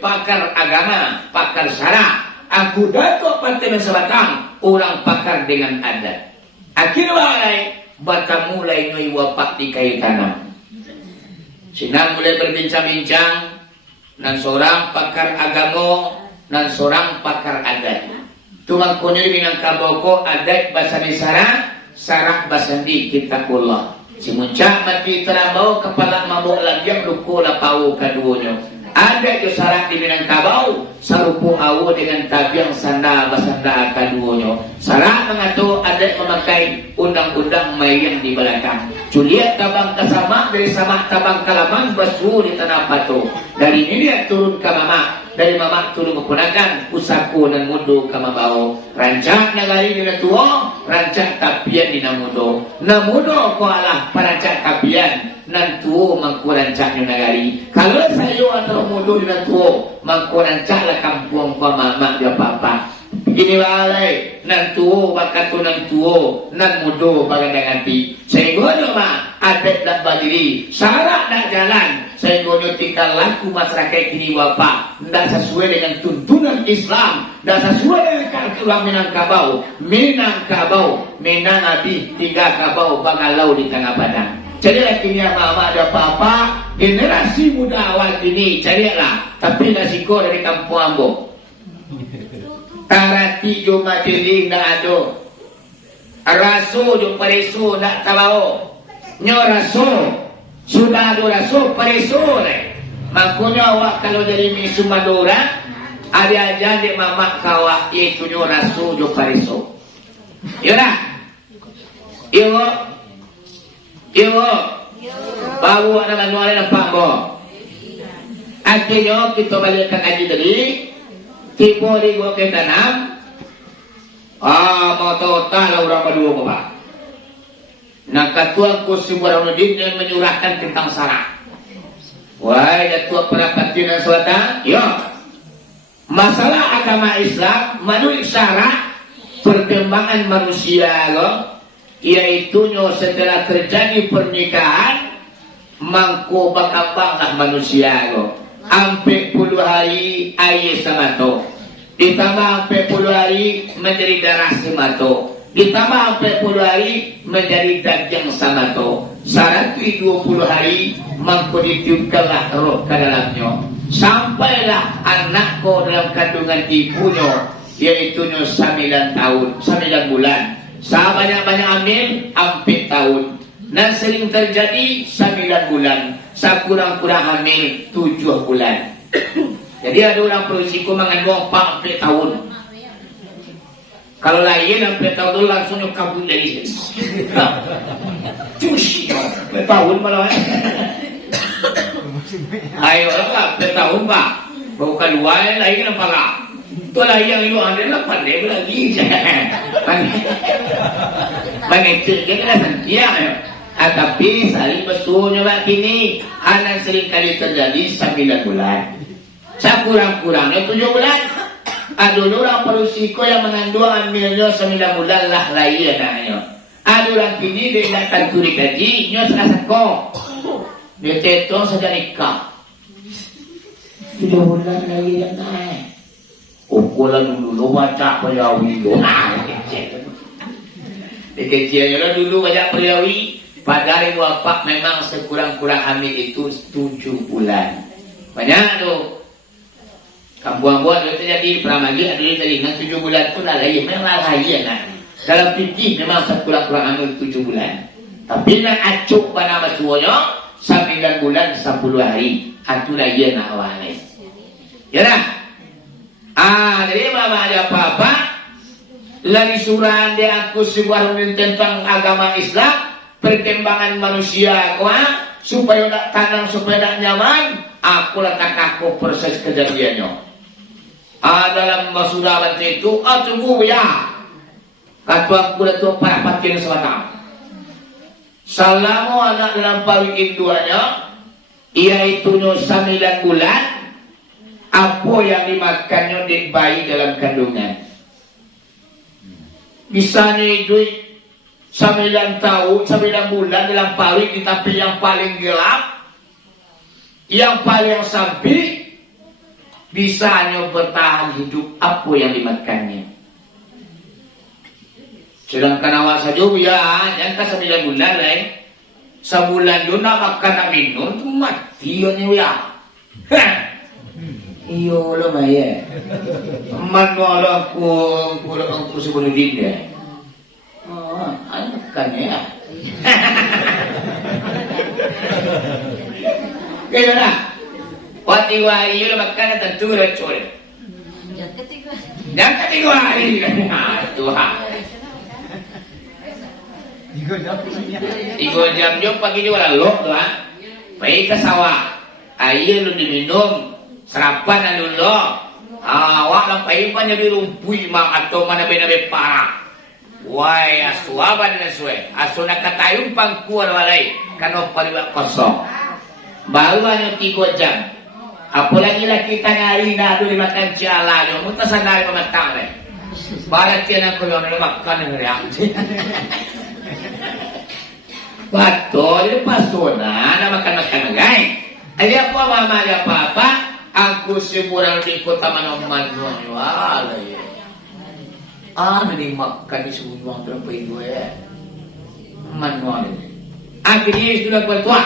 pakar agama, pakar syara. Aku datuk perapatian sabatang orang pakar dengan adat. Akhirnya balai batamulai nyo ibu bapak di kayu tanam. Sinang mulai berbincang-bincang dan seorang pakar agama dan seorang pakar adat. Tuang kunil Minangkabau adat bahasa Nisara, sarak bahasa di kitabullah. Si muncak mati terambau kepala mabuk lagi yang luku lapau kaduanya. Ada itu sarak di Minangkabau sarupu awu dengan tabiang sanda basanda kaduanya. Sarak mengatur adat memakai undang-undang mayang di belakang. Juliet tabang kasama dari sama tabang kalaman basu di tanah batu. Dari ini dia turun ke mama, dari mama turun ke ponakan, usaku dan mudo ke mabau. Rancak nagari di tua, rancak tapian di namudo. Namudo ko alah parancak tapian, nantuo mangku rancak nagari. Kalau sayo atau mudo di tua, mangku rancak lah kampung ko mama dia papa. Begini balai nantuo bakatu nantuo nan mudo bagandang hati. Saya gono mah adat dan badiri syarat nak jalan. Saya gono tinggal laku masyarakat ini bapak tidak sesuai dengan tuntunan Islam, tidak sesuai dengan kalkulan Minangkabau, Minang Abi tiga kabau bangalau di tengah padang. Jadi akhirnya mama ada apa-apa generasi muda awal ini carilah tapi nasiko dari kampung Ambo. Tarati jo majeli ndak ado. Raso jo pareso ndak tabao. Nyo raso sudah ada raso pareso le. Makanya awak kalau dari misu Madura ada aja di mama kawa itu nyo raso jo pareso. Yora. Iyo. Bawa ada manual dan pambo. Akhirnya kita balikkan aja tadi. Tipu di gua ke tanam. Mau total orang berdua bapak. Nah ketua kursi Burhanuddin yang menyurahkan tentang syarat. Wah, ketua perapatian selatan. Yo, masalah agama Islam menurut syarat perkembangan manusia lo, yaitu setelah terjadi pernikahan, mangko bakabanglah manusia lo. Ampe puluh hari air samato, ditambah ampe puluh hari menjadi darah samato, ditambah ampe puluh hari menjadi daging samato. 120 hari mangko ditiupkanlah roh ke dalamnya, sampailah anakku dalam kandungan ibunya, yaitu 9 tahun, 9 bulan. Sebanyak-banyak amin ampe tahun. Dan sering terjadi 9 bulan, sekurang-kurang hamil 7 bulan. Jadi ada orang berisiko mengandung 4 tahun. Kalau lain sampai tahun itu langsung kabur dari sini. Cuci, 4 tahun malah. Ayo lah, 4 tahun pak. Bukan luar lain apa lah? Itu lah yang itu ada lah pandai lagi. Mengecil kita lah santiang. Tapi saling besulnya pak kini anak sering kali terjadi 9 bulan. Sekurang-kurangnya 7 bulan. Ada orang perusiko yang mengandung hamilnya 9 bulan lah lain anaknya. Ada orang kini dia datang turi kaji, nyo serasa kok. Dia tetong saja nikah. 7 bulan lagi yang naik. Ukuran dulu baca Priawi itu. Dikecilnya lah dulu baca Priawi. Padahal ibu bapak memang sekurang-kurang hamil itu 7 bulan. Banyak tuh. Kampung buang-buang itu jadi pramagi ada dengan 7 bulan pun lalai memang lalai nak. Dalam fikih memang sekurang-kurang anu 7 bulan. Tapi nak acuk pada masuanya 9 bulan 10 hari. Atulah ia nak awalnya. Ya dah. Jadi mama ada apa-apa lari surah dia aku sebuah tentang agama Islam, perkembangan manusia supaya nak tanam supaya nak nyaman, aku letak aku proses kejadiannya. Dalam surah bantu itu, tunggu ya. Kata aku letak para patin sebatang. Salamu anak dalam paling induanya, iaitu 9 bulan. Apa yang dimakannya di bayi dalam kandungan. Misalnya duit 9 tahun, 9 bulan dalam paling, tapi yang paling gelap, yang paling sempit, bisanya bertahan hidup apa yang dimakannya. Sedangkan awal saja ya, jangan 9 bulan sebulan dia nak makan nak minum, tu mati ya. Iyo lo maya. Mana aku sebelum dinda. Kan ya. Kaya na. Pati wayo lo makan tentu recor. Yang ketiga hari. Tuhan. 3 jam jo pagi jo lalu tuh. Pergi ke sawah. Air lu diminum. Serapan anu lo, awak lampai pan jadi rumpui mak atau mana benar parah. Wai asuaban nasue, asuna katayung pangkuar walai, kano pariwak kosong. Baru hanya 3 jam. Apalagi lah kita ngari nado dimakan ciala, yo muta sanari pematang le. Barat tiana ko yon makan ngeriak. Betul pasona na makan guys. Ada apa mama ada apa-apa? Aku semurang di kota Manoman wala ya. Ni makan di semua berapa itu ya. Manual. Akhirnya sudah bertua.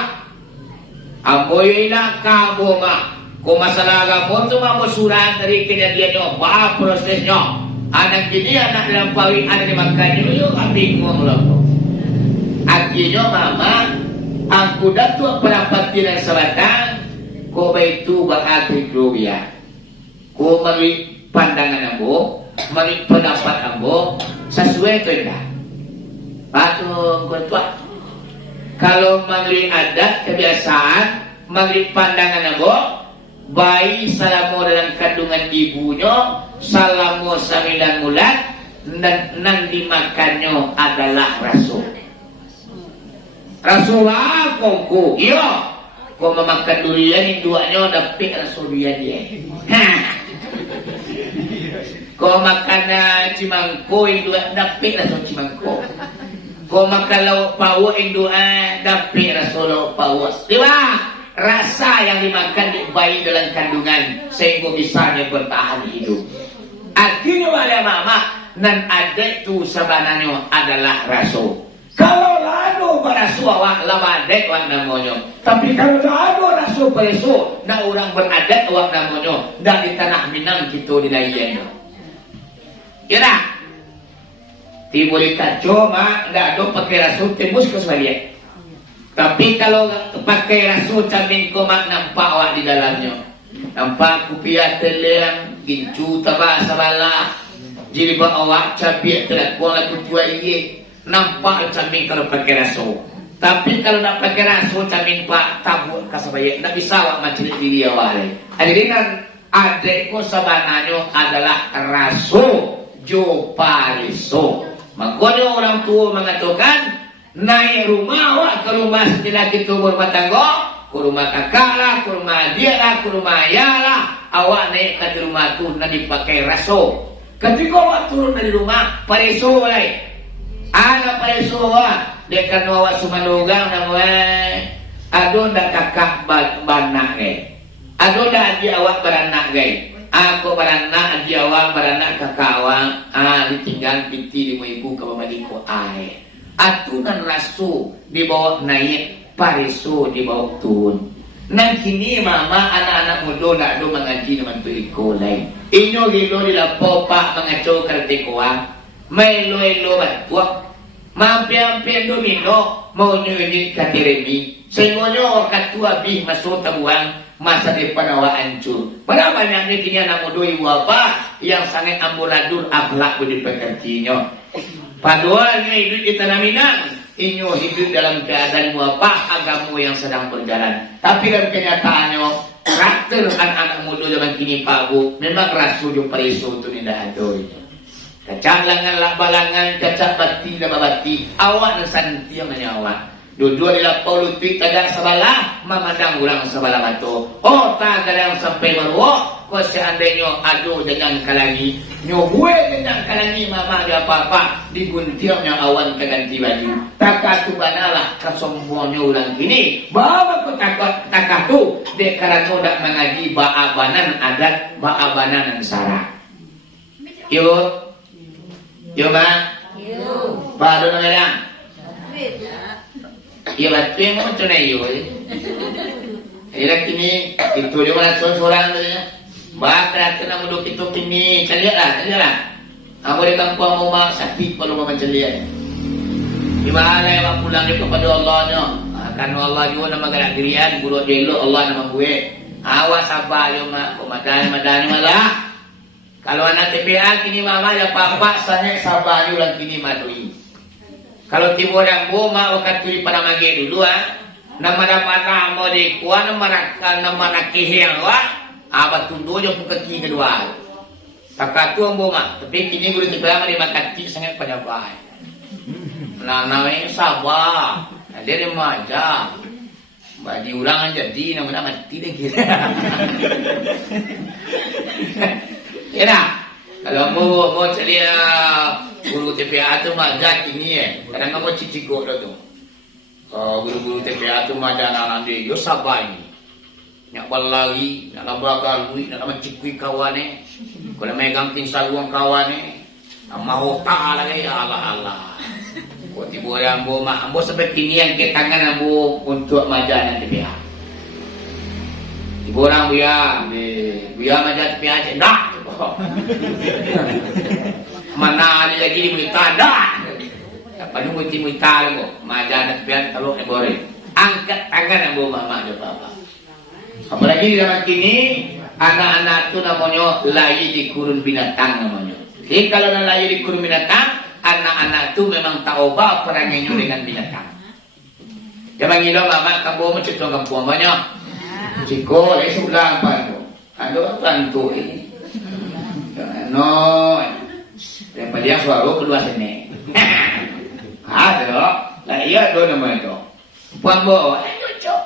Amboy ila kabo ma. Kung masalah agama tu mamo surat dari kejadiannya, apa prosesnya. Anak ini anak dalam pawi anak dimakan yo ambil ngomong lo. Akhirnya mama aku datuk perapatiran selatan. Ko itu berarti gloria. Ko melalui pandangan ambo, melalui pendapat ambo, sesuai itu enggak? Patung kuat. Kalau melalui adat kebiasaan, melalui pandangan ambo, bayi selama dalam kandungan ibunya, selama 9 bulan, dan nang dimakannya adalah rasul. Rasulah kongku, iya. Kau memakan durian ini duanya dapik rasul durian dia. Kau makan cimangko ini dua dapik rasul cimangko. Kau makan lauk pauk ini dua dapik rasul lauk pauk. Tiba rasa yang dimakan di bayi dalam kandungan sehingga bisanya bertahan hidup. Akhirnya wala mama nan adik tu sebenarnya adalah rasul. Kalau lado berasu awak lawadek awak namanya. Tapi kalau lado rasu beresu, nak orang beradat awak namanya. Dan di tanah Minang kita di layannya. Ya dah. Timbul kacau mak, ndak ada pakai rasu tembus ke sebalik. Tapi kalau pakai rasu camin komak nampak awak di dalamnya. Nampak kupiah teleng, gincu tabak sabalah. Jilbab awak cabiak terlakuan laku tua iye. Nampak camin kalau pakai rasu. Tapi kalau nak pakai rasu camin pak tabuk kasabaya. Tak bisa awak macam diri awak. Jadi kan adekku sebenarnya adalah rasu jo pariso. Makanya orang tua mengatakan naik rumah awak ke rumah setelah kita berumah tangga, ke rumah kakak lah, ke rumah dia lah, ke rumah ayah lah. Awak naik ke rumah tu nak dipakai rasu. Ketika awak turun dari rumah pariso lah. Ada pada suara dia kan awak sumanugang namanya aduh dah kakak beranak aduh dah adik awak beranak aku beranak adik awak beranak kakak awak ditinggal piti di ibu ke mamadiku aturan rasu dibawa naik parisu dibawa turun. Nah kini mama anak-anak muda mudo nak do mengaji naman tu ikulay. Inyo gilo nila popa mga chokal tikuwa. May lo batua. Mampian domino mau nyunyi katiremi. Semonyo katua bih masuk tabuang masa depan awak hancur. Berapa banyak ni kini anak muda ibu apa yang sangat amburadul akhlak budi pekertinya. Padahal hidup di tanah Minang. Inyo hidup dalam keadaan apa agama yang sedang berjalan. Tapi dalam kenyataannya karakter anak-anak muda zaman kini Pak Bu memang rasul yang perisu itu tidak ada. Kacang langan lak balangan kacak bati dan babati awak dan santi yang menyawa. Dua-dua adalah politik kadang sebelah memandang ulang sebelah batu. Oh tak kadang sampai baru. Kau seandainya aduh jangan kalangi nyobue jangan kalangi mama dia apa-apa diguntiamnya awan keganti baju takatu banalah kesombongnya ulang gini bawa aku takatu dek karena dak mengaji baabanan adat baabanan sara yuk ma yuk baru ngelang iya batu yang mau tunai yuk ila kini itu dia mana seorang dia bakal kena muduk itu kini celiak lah. Aku di kampung rumah sakit kalau mau menceliak. Gimana ya pulang kepada Allahnya? Karena Allah juga nama gerak dirian, buruk delo Allah nama gue. Awas sabar yo mak, madani malah. Kalau anak TPA kini mama ya papa saya sabar yo lang kini madui. Kalau tibo orang boma wakat tuli pada mage dulu Nama dapat mau di kuah nama nakihyang Abad tundu je pun kaki kedua. Tak tu ambo mak. Tapi kini guru cipta mari makati sangat penyabar. Namanya sabar. Dia remaja. Bagi orang jadi nama mati dah kira. Kira. Kalau mau ceria guru TPA tu maja kini kadang kamu cicik gor tu. Guru-guru TPA tu maja anak dia. Yo sabar ni. Nak balagi, nak lambaga lui, nak mencikui kawane. Kalau megang tin saluang kawane, nak mahu ta'ala lagi, Allah. Kau tiba yang ambo seperti ini yang ke tangan ambo untuk maja nanti pihak. Tiba orang buya maja pihak je, dah. Mana ada lagi di berita, dah. Apa nunggu di berita lagi, maja nanti pihak kalau boleh. Angkat tangan ambo mama je papa. Apalagi di zaman kini anak-anak itu namanya lahir di kurun binatang namanya. Jadi kalau lahir di kurun binatang, anak-anak itu memang tak ubah perangai dengan binatang. Zaman ini mama kamu mau cerita kampung banyak. Ciko, sudah apa itu? Aduh tantu ini. No, yang paling suara kedua sini. Ada, lah iya tu nama itu. Pambo, lucu.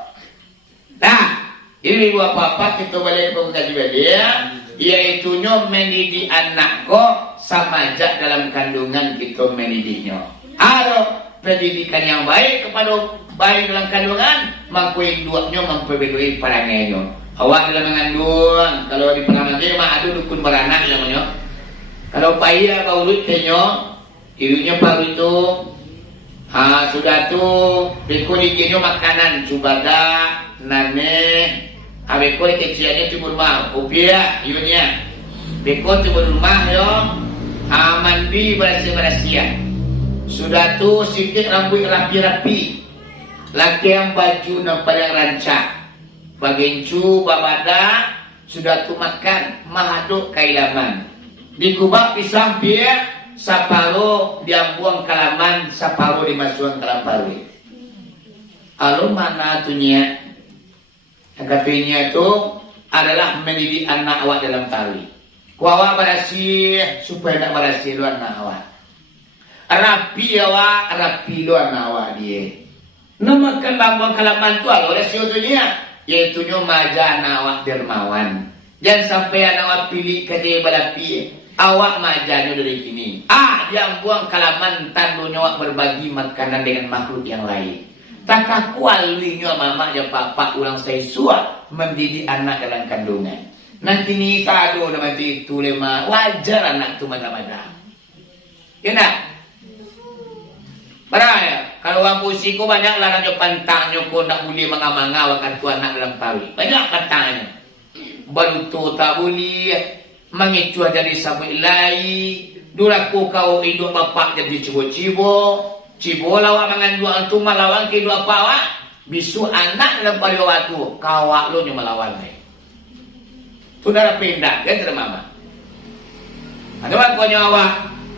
Nah. Ini ibu apa-apa kita balik ke kaji dia, yaitu mendidik anak kok sama aja dalam kandungan kita mendidiknya. Ada pendidikan yang baik kepada baik dalam kandungan, mengkuing duanya memperbedui parangnya. Awak dalam mengandung, kalau di pengajian mah ada dukun beranak namanya. Kalau payah kau urutnya, ibunya baru itu, sudah tu, bikulinya makanan subada, nane. Abeko kecilnya cuma rumah, upia, ibunya. Beko cuma rumah yo, mandi bersih-bersih. Sudah tu sikit rambut rapi-rapi. Laki yang baju nampak yang rancak. Bagincu, babada, sudah tu makan, mahaduk kailaman. Dikubak pisang pia, saparo diambuang kalaman, saparo dimasukkan kalampari. Lalu mana tunya? Katanya itu adalah mendidik anak awak dalam tali. Awak berasih supaya tak berasih lu anak awak. Rapi awak, rapi lu anak awak dia. Namakan bambang kalaman tu oleh siotunya, yaitu maja anak awak dermawan. Jangan sampai anak awak pilih ke dia balapi. Awak majanya dari sini. Yang buang kalaman tandunya awak berbagi makanan dengan makhluk yang lain. Tak kualinya mama ya papa ulang saya suap mendidik anak dalam kandungan. Nanti ni kado nama itu lema wajar anak tu mana-mana. Ya nak? Baraya, kalau orang pusiko banyak lah nyo pantangnya ko nak boleh manga-manga wakan tu anak dalam tawi. Banyak pantangnya. baluto tak boleh, mengicuah jadi sabun ilai, duraku kau hidup bapak jadi cibo-cibo, cibo lawak mangan dua antu malawang ke dua pawak, bisu anak dalam pariwa waktu, kawak lo nyo melawan ni. Saudara pindah, kan tidak mama. Ada orang kau nyawa,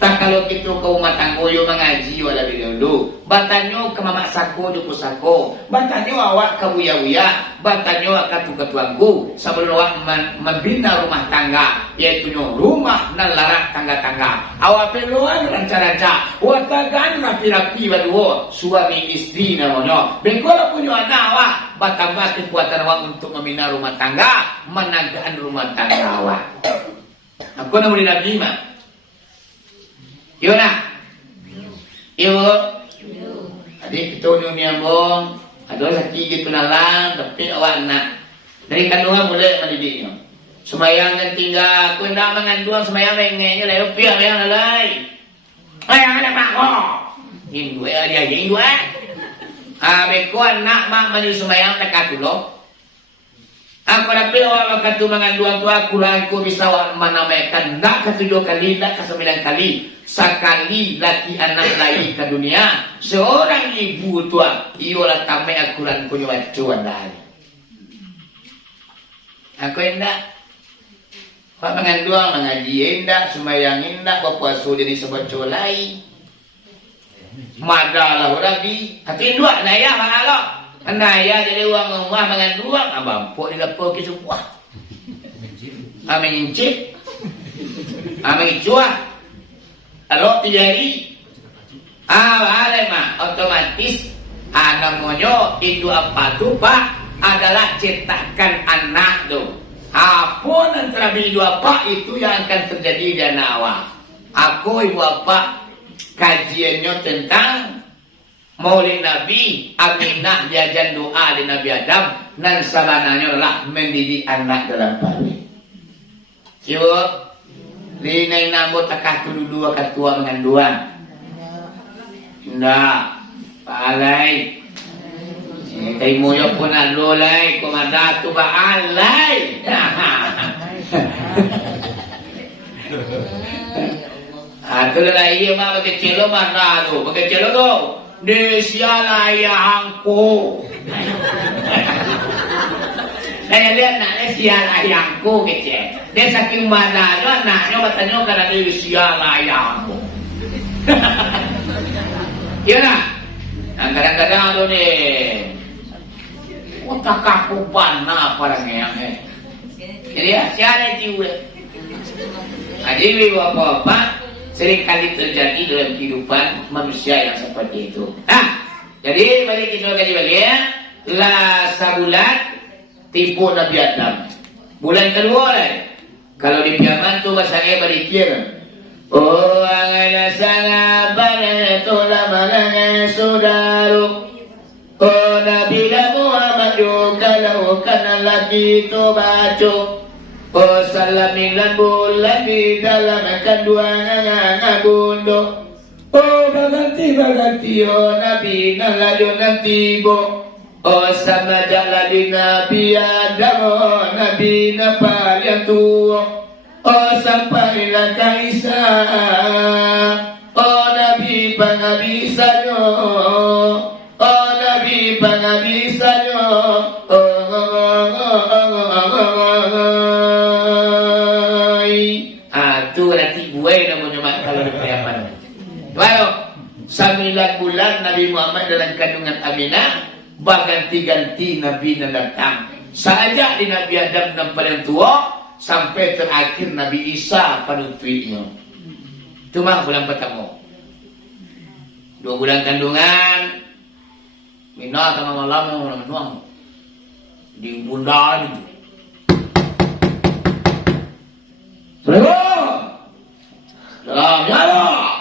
tak kalau kita kau matang koyo mengaji wala dulu. Batanyo ke mamak sako duku sako. Batanyo awak ke buya-buya. Batanyo ke tuangku. Sebelum awak membina rumah tangga. Iaitu rumah dan larak tangga-tangga. Awak peluang ranca-ranca. Watagan rapi-rapi baduo. Suami istri namanya. Bengkola punya anak awak. Batambah kekuatan awak untuk membina rumah tangga. Menagaan rumah tangga awak. Aku nak boleh Nabi mah. Yo nak. Yo. Adik kita dunia bong. Ada sakit gitu nalang tapi awak nak. Dari kandungan boleh mendidiknya. Semayang dan tinggal. Aku hendak mengandung semayang rengenya lah. Piak yang lalai. Ayang anak mak kau. Hindu dia Hindu beko anak mak mandi semayang tak katuloh. Aku dapat orang kata mengandung tu aku bisa menamaikan nak ke 7 kali, nak ke 9 kali. Sekali laki anak lahir ke dunia, seorang ibu tua, ialah tamai akuran punya wacuan dah. Aku hendak Pak mengandung, mengaji hendak, semayang hendak, berpuasa jadi sebab colai. Madalah Rabi, hati dua naya mahalok. Naya jadi uang rumah mengandung, abang pok di dapur ke semua. Amin cip, amin cuah. Kalau terjadi, boleh mah otomatis namanya itu apa tu Pak adalah cetakan anak tu. Apapun antara ibu apa itu yang akan terjadi di anak awak. Aku ibu apa kajiannya tentang Maulid Nabi, Aminah diajar doa di Nabi Adam, dan sabananya adalah mendidik anak dalam parwi. Yuk, linai nambut takah dua ketua menganduan. Indah, palai. Kay moyo pun alolay, kumada tu ba alay. Ito na iya mga pagkachelo marado. Pagkachelo to, di siya layang ko. Kaya lihat na siya layang ko. Di saking marado, anaknya batanyo karena di siya layang ko. Yun na. Ang kadang-kadang ano ni, utak kakupan na parang ngayon eh. Jadi siya na jiwa. Jadi apa-apa seringkali terjadi dalam kehidupan manusia yang seperti itu. Jadi balik kita kaji balik ya. Lah sabulan tipu Nabi Adam. Bulan kedua lah. Kalau di Piaman tu bahasanya berikir. Oh angana sangat banyak tulah mananya saudara. Oh Nabi Muhammad kalau kana lagi tu baca. Oh salamilan bulan di dalam kandungan bundo. Oh baganti oh Nabi nalajo nanti bo. Oh sama jalan Nabi Adam oh Nabi napa yang tua. Oh sampailah Kaisa. Oh Nabi pangabisanyo. Oh Nabi pangabisanyo. Tu nanti buai namanya kalau di Piaman. Lalu 9 bulan Nabi Muhammad dalam kandungan Aminah, berganti-ganti Nabi yang datang. Sejak di Nabi Adam yang paling tua sampai terakhir Nabi Isa penutupnya. Itu mah bulan pertama. 2 bulan kandungan, Mina tengah malam menuang di bunda itu. Dalam nyala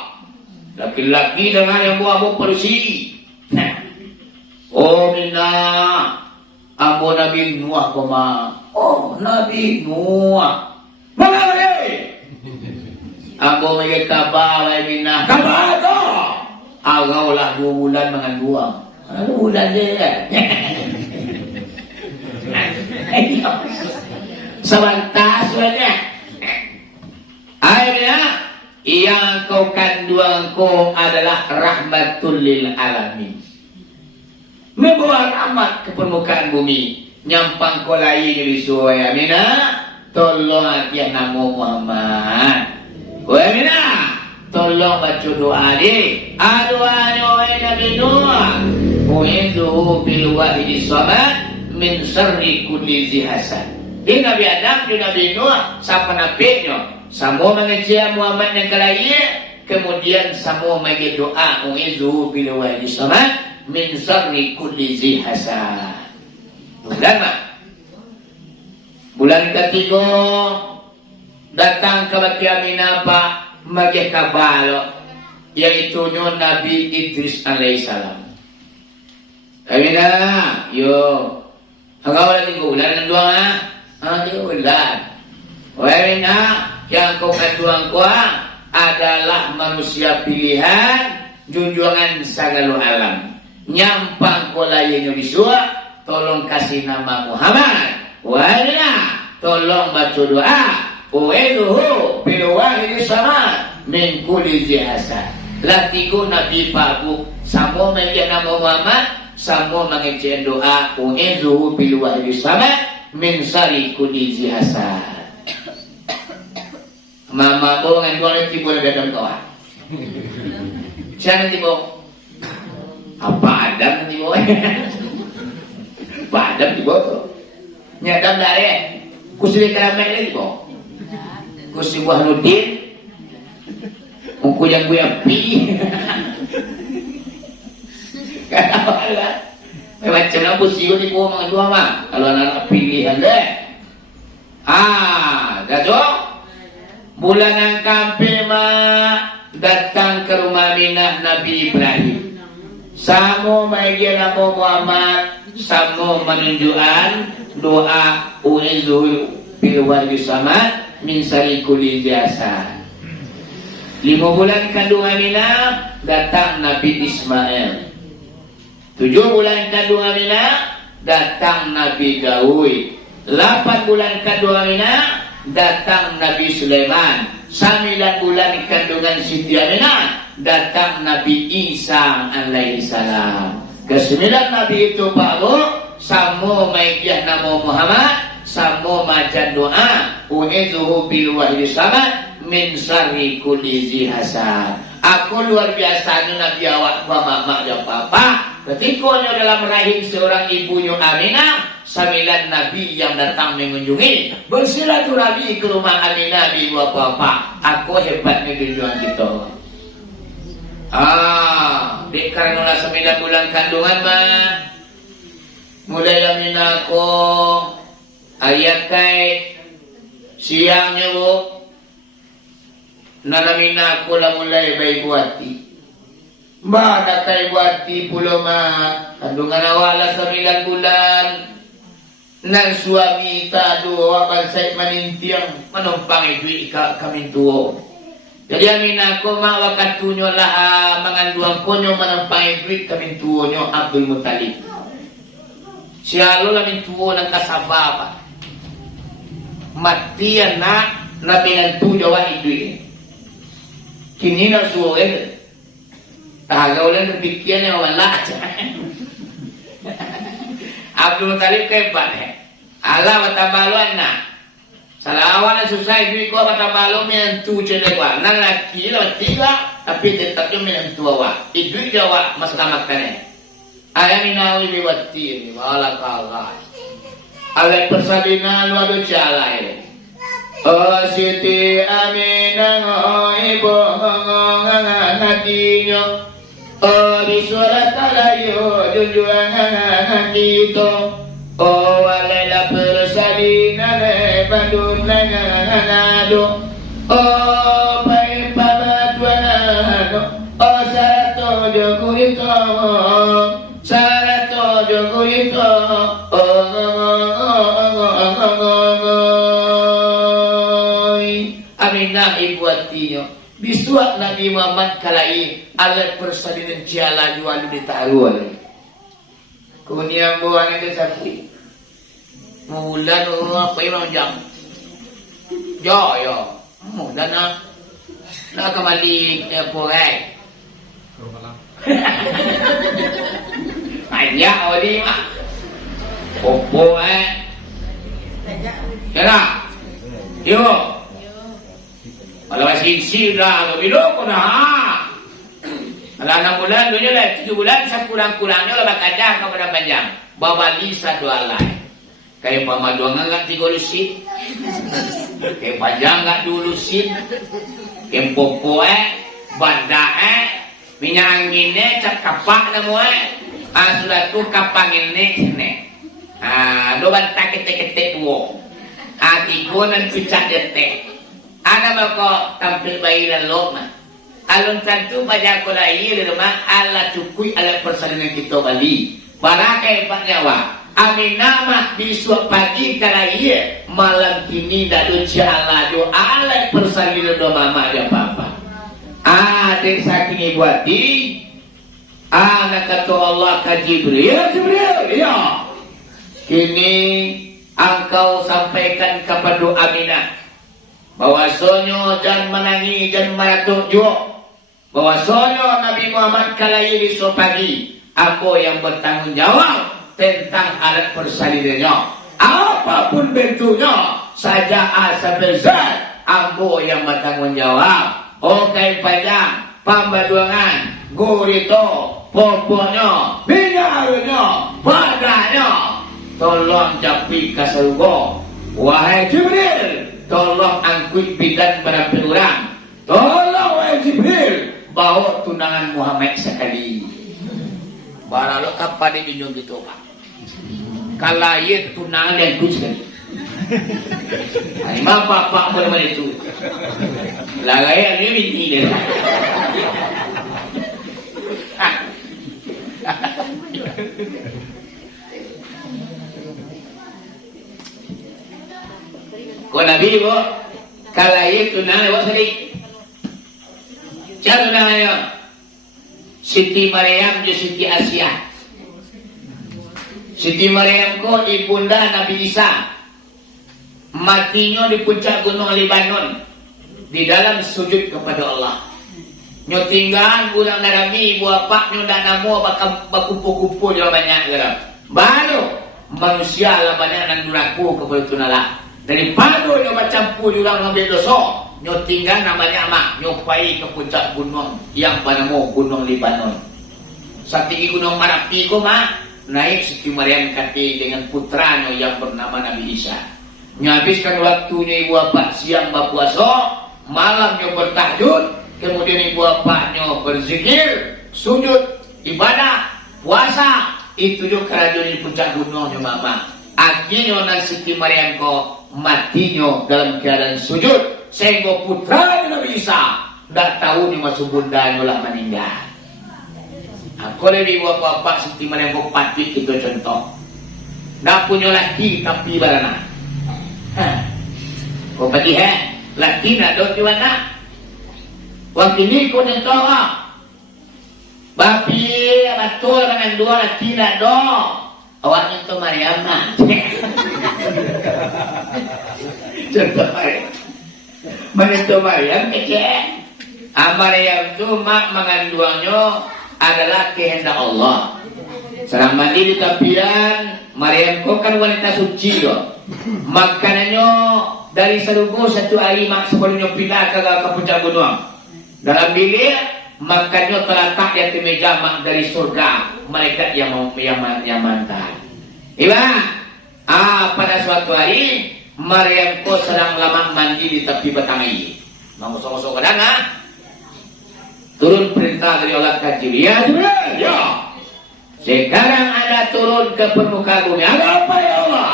laki-laki dengan yang buah polisi. Oh Mina, ambo Nabi Nuh koma. Oh Nabi Nuh. Mana ni? Ambo may kabar ay Mina. Kabar to. Agaw lah 2 bulan mengandung. 2 bulan je. Sebentar saja. Akhirnya yang kau kandungan kau adalah rahmatul lil alamin. Membawa rahmat ke permukaan bumi. Nyampang kau lain di suaya Mina. Tolong dia namo Muhammad. Wah Mina. Tolong baca doa di. Doa Nabi Nuh. Mu'idzuhu bil wahidi samad min syarri kulli dzi hasad. Di Nabi Adam, di Nabi Nuh, siapa nabinya? Samo mengejar Muhammad yang kalaya, kemudian samo mengejar doa mu'idzuhu bil wahidi samad min syarri kulli dzi hasad. Bulan ketiga datang ke Baki Aminah Pak magi kabalo, yaitu Nabi Idris alaihissalam. Aminah, yo, hanggaw lagi bulan dua tiga bulan. Aminah, yang kau kandungan kuah adalah manusia pilihan, junjungan segala alam. Nyampang kau layaknya bisua, tolong kasih nama Muhammad. Wala, tolong baca doa. Ueduhu bil wahidi samad min kulli dzi hasad. Latigo Nabi Pabu, samo menjadi nama Muhammad, samo mengajar doa. Ueduhu bil wahidi samad min syarri kulli dzi hasad. Mama bo ngan dua lagi boleh datang kawan. Siapa nanti bo? Apa Adam nanti bo? Apa Adam nanti bo tu? Nyadam dari kusri karamel lagi bo? Kusri buah nudin? Ungku yang gue api? Kenapa lah? Macam mana pusing ni bo mga dua mah? Kalau anak pilihan deh. Gajok. Bulan yang kampil datang ke rumah Minah Nabi Ibrahim. Samo maigia namo Muhammad, samo menunjukkan doa u'idzuhu bil wahdi samad min syarri kulli dzi hasad. 5 bulan kandungan Minah datang Nabi Ismail. 7 bulan kandungan Minah datang Nabi Daud. 8 bulan kandungan Minah datang Nabi Sulaiman. 9 bulan kandungan Siti Aminah datang Nabi Isa alaihissalam. Ke-9 Nabi itu Pak Bu, samo maikiah nama Muhammad, samo majan doa u'idzuhu bil wahidi samad min syarri kulli dzi hasad. Aku luar biasanya Nabi awak mama dan papa ketika dalam rahim seorang ibunya Aminah. 9 Nabi yang datang mengunjungi bersilaturahmi ke rumah Aminah ibu apa-apa. Aku hebatnya tujuan kita. Karena 9 bulan kandungan mah mulai Aminah aku ayat kai siangnya bu Aminah aku lah mulai bayi buati. Mbak nak kai buati pulau mah kandungan awal 9 bulan. Nang suami tak dua bansai manintiang menumpang duit kami tuo. Jadi Aminah ko mawakatunyo lah manganduang konyo menumpang duit kami tuo nyo Abdul Muttalib. Siya lo lamin tuo ng kasababa. Matian na pinantu jawa duit. Kini na suo tagaw lang nabigyan niya wala. Abdul Muttalib kebat ala matabaluan na salawan na susay duit ko matabalong minantu cedekwa nang laki na tiga tapi tetap yung minantu awa iduit jawa mas kamak ka na ayang inawi liwati ni wala kagas alay persalina luado cala Siti Aminah ibu ngangatinya di surat alayo junjungan kita walela persalina badun ngangado pai pabatuan sarato jogo itu Aminah ibu hatinya bisuat Nabi Muhammad kalai alat persalinan jala jual ditaruh kemudian buang itu sapi mulan apa yang jam Yo. Dan nak kembali po Banyak oli mah. Popo Ya lah. Yo. Kalau masih dah bilo ko dah. Kalau 6 bulan dunia lah 7 bulan sekurang-kurangnya lah bakadang kepada panjang. Babali satu alai. Kayak pamaduang enggak 3 lusin. Kayak panjang enggak 2 lusin. Kayak popo banda minyak anginnya cak kapak namo sudah tu kapang ini ne. Do banta ketek-ketek wo. Tigo nan picak dete. Ana bako tampil bayi lalu mah. Alun tentu baca ko dai di rumah ala cukui ala persalinan kita Bali. Barakai Pak Nyawa. Amin nama besok pagi kala iya malam kini dadu ala do ala persalinan do mama ya papa. Adik saking ibu hati. Anak kata Allah ke Jibril. Ya. Kini engkau sampaikan kepada Aminah bahwasanya jangan menangi dan maratuk juga bahwasanya Nabi Muhammad kalai di pagi aku yang bertanggung jawab tentang alat persalinannya apapun bentuknya saja sampai zat aku yang bertanggung jawab. Oke panjang pembaduangan gurito poponya binarnya badannya tolong japi kasarugo wahai Jibril tolong angkut bidan berapa orang. Tolong wahai Jibril bawa tunangan Muhammad sekali. Baralo kapan dijunjung gitu Pak. Kalau ia tunangan yang kuat sekali. Ima bapak mana itu. Lagai ini binti dia. Ko Nabi bo kalai tunangan wa sari. Siapa tunangannya? Siti Maryam dan Siti Asia. Siti Maryam ko ibunda Nabi Isa. Matinya di puncak gunung Libanon di dalam sujud kepada Allah. Nyo tinggal ulang narami ibu bapak nyo dak namo bakumpul-kumpul dia banyak gara. Baru manusia lah banyak nang duraku kepada tunala. Daripada nyo bercampur jurang ngambil dosa, nyo tinggal namanya mak nyo pai ke puncak gunung yang bernama Gunung Libanon. Satinggi gunung Marapi ko mak naik Siti Maryam kati dengan putranya yang bernama Nabi Isa. Menghabiskan waktunya ibu bapak siang berpuasa, malam nyo bertahajud, kemudian ibu bapaknya berzikir, sujud, ibadah, puasa. Itu juga kerajaan di puncak gunungnya mama. Akhirnya nang Siti Maryam ko matinya dalam keadaan sujud, sehingga putra Nabi Isa tidak tahu ni masuk bundanya lah meninggal. Aku lebih ibu bapak Siti Maryam ko pati itu contoh. Tak punya laki tapi barana. Kau pergi laki nak dok di mana? Waktu ini kau contoh lah. Bapi betul dengan dua laki nak dok. Awaknya tu Maryam nak. Contoh Maryam. Mana tu Maryam kecil. Maryam tu mak mengandungnya adalah kehendak Allah. Serang mandi di tapian, Maryam kau kan wanita suci loh. Makanannya dari serugo satu hari mak sebelumnya pindah ke puncak gunung. Dalam bilik makannya terletak di atas meja mak dari surga. Malaikat yang mantan. Iya. Pada suatu hari Maryam kau sedang lama mandi di tepi batang air. Mau ngosok-ngosok ke dana. Turun perintah dari Allah Jibril. Ya Jibril. Ya. Sekarang ada turun ke permukaan bumi. Ada apa ya Allah?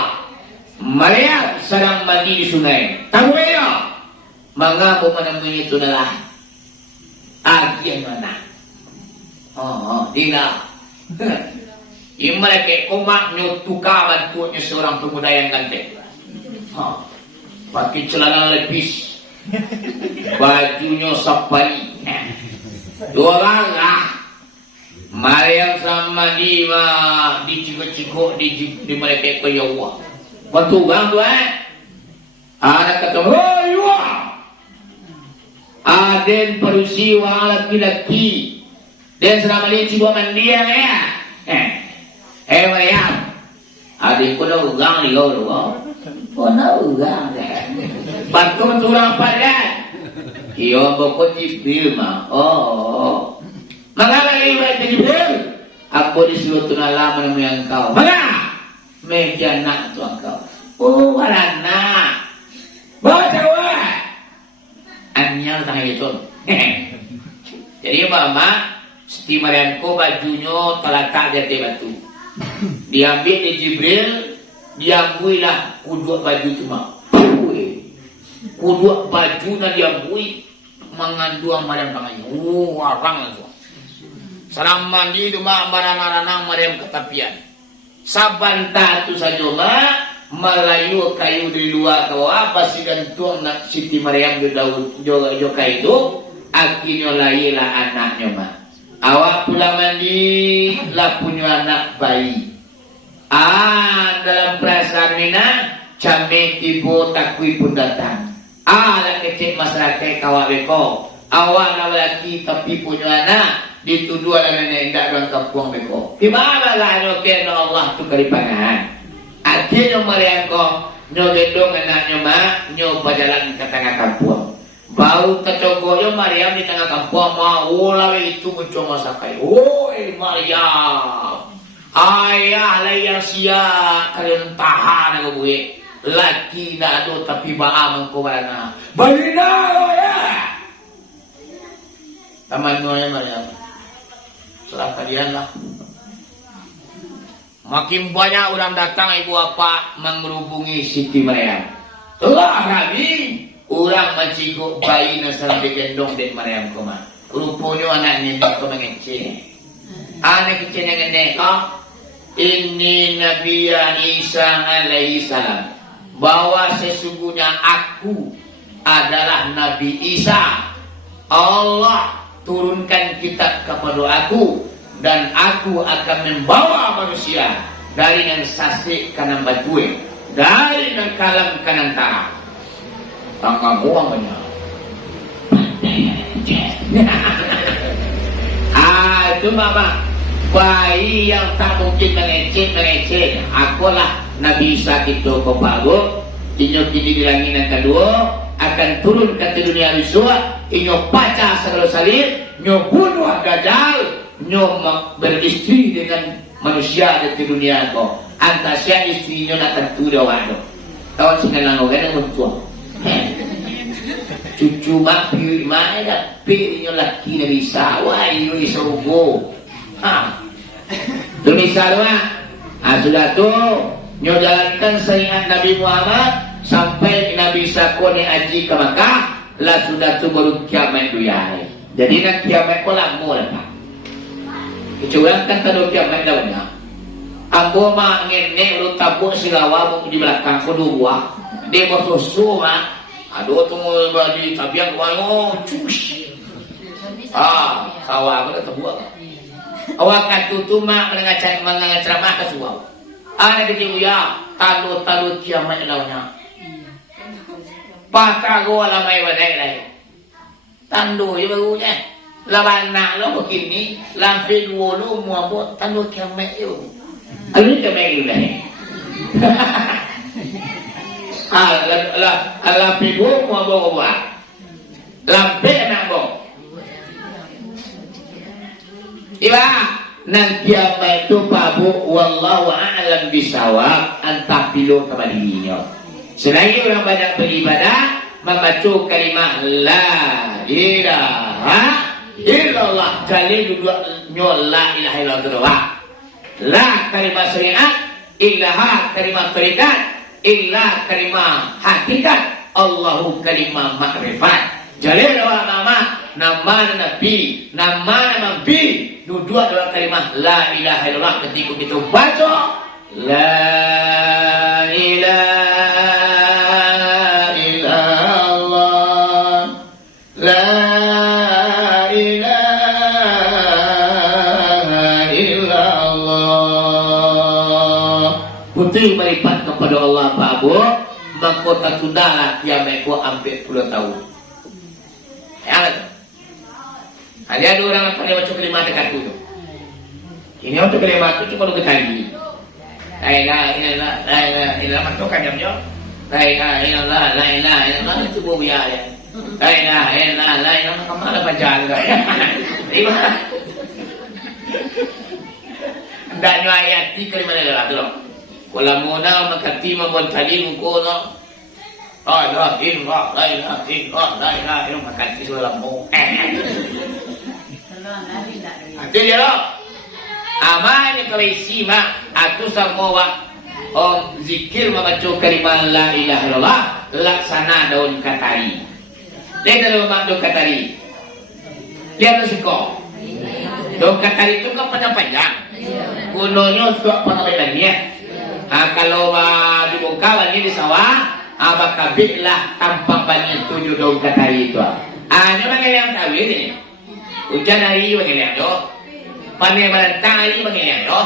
Maryam sedang mandi di sungai. Tahu ya? Mengapa menemui itu adalah agian mana? Tidak. Ini mereka komak nyutuka bantunya seorang pemuda yang ganteng. Pakai celana lepis, bajunya sapari. Dua orang Maryam sama dia di cikuk-cikuk di mereka ke Allah. Bantu bang tu anak kata, "Oh, you Aden peristiwa laki-laki. Dan selama ini cibo mandiang ya. Mariam. Adik ko na ugang ligaw lo. O na ugang deh. Ba't turang pa yan? Iyo ba ko Jibril ma? Oo. Mga laliway ka Jibril. Ako disuruh na laman mo yang kau. Mga! Medya na ito ang kau. Oh, wala na. Bawa tawa! Anyal tayo ito. Jadi mama, si Mariam ko bajunya terletak di atas batu. Diambil di Jibril, diambuilah kedua baju cuma. Kedua baju na diambui mengandung Mariam tangannya. Warang langsung. Salam mandi itu mak marah-marah Mariam ketapian. Saban tu saja mak Melayu kayu di luar kau apa sih gantung nak Siti Mariam di daun jo kayu itu akhirnya lahirlah anaknya mak. Awak pula mandi lah punya anak bayi. Dalam perasaan mina Came tibo takui pun datang. Lah kecil masyarakat kawak beko. Awak lelaki tapi punya anak dituduh oleh nenek tidak dalam kampung beko. Gimana lah kena Allah tu keripangan. Akhirnya Mariam ko nyogedong anaknya mak nyo berjalan ke tengah kampung. Bau tercogoyo Mariam di tengah kampung mau lalu itu muncul masakai. Oi Mariam. Ayah lah yang siap kalian tahan aku gue. Laki nak ada tapi ba'a mengkubana. Balina ya. Taman ya Mariam. Serah kalian lah. Makin banyak orang datang ibu apa menghubungi Siti Mariam. Telah Nabi orang mencikuk bayi nasaran digendong dek Mariam koma. Rupanya anaknya itu mengecil. Anak kecil yang nenek ini Nabi Isa alaihi salam. Bahwa sesungguhnya aku adalah Nabi Isa. Allah turunkan kitab kepada aku dan aku akan membawa manusia dari yang sasik kanan batue, dari yang kalam kanan tanah. Tangga buang banyak. Itu mama bayi yang tak mungkin mengecek. Akulah Nabi Isa itu kepago. Inyo kini bilangin yang kedua akan turun ke dunia risua. Inyo paca segala salib. Inyo bunuh dajjal. Inyo beristri dengan manusia di dunia ko. Antasya istrinya nak tentu dawado. Kawan singalang kan yang bertua. Cucu mak piu mana dah piu laki Nabi Isa. Wah iyo isogo. Demi salwa. Sudah tu nyo jalankan syariat Nabi Muhammad sampai Nabi Isa ko ni haji ke Makkah. Lah sudah tu baru kiamat dunia. Jadi nak kiamat ko lama lah. Kecuali kan kalau kiamat daunnya. Ambo mak ngene lu tabuk silawa di belakang kedua. Dia bersusu mak. Aduh tu mau bagi tabiang wayo cus. Sawah ko tabuk. Awak katutu mak mendengar ceramah ke suau. Ada di ya talu kiamat daunnya. Patago lamai wadai lai. Tandu ya barunya. Lawan nak lo begini, lampi dua lo mau buat tandu kiamat yo. Alu kiamat yo lah. Lampi dua mau buat. Lampi nak buat. Iba nang kiamat itu babu wallahu a'lam bisawab antah pilu kembalinya. Selain orang banyak beribadah membaca kalimat la ilaha illallah kali duduk nyol la ilaha illallah. La kalimat syariat, ilaha kalimat tarikat, illa kalimat hakikat, Allahu kalimat makrifat. Jadi nama Nabi, dua kalimat la ilaha illallah ketika kita baca la ilaha illallah, la ilaha illallah. Putih meripat kepada Allah Pak Abu, maka tak sudahlah kiamat ku ambil 10 tahun. Ada orang yang pada baca kalimat dekat tu. Ini untuk kalimat tu cuma lu ketahui. La ilaha illallah, la ilaha illallah, matukan jam jam. La ilaha illallah, la ilaha illallah, itu buaya ya. La ilaha illallah, la ilaha kemana baca lah. Terima. Hendaknya ayat di kalimat adalah tu. Kalau muna makati membantali muko no. La ilaha illallah, la ilaha illallah, la ilaha illallah makati dalam mu. Itu dia loh. Amanya kalau simak atau semua zikir membaca kalimat la ilaha illallah laksana daun katari. Lihat daun daun katari. Lihat siko. Daun katari itu kan panjang-panjang. Gunanya untuk pengambilannya. Kalau dibuka lagi di sawah, bakabitlah tampak banyak 7 daun katari itu. Ini bagaimana yang tahu ini? Hujan hari bagaimana tu? Pandai melantang hari bagaimana tu?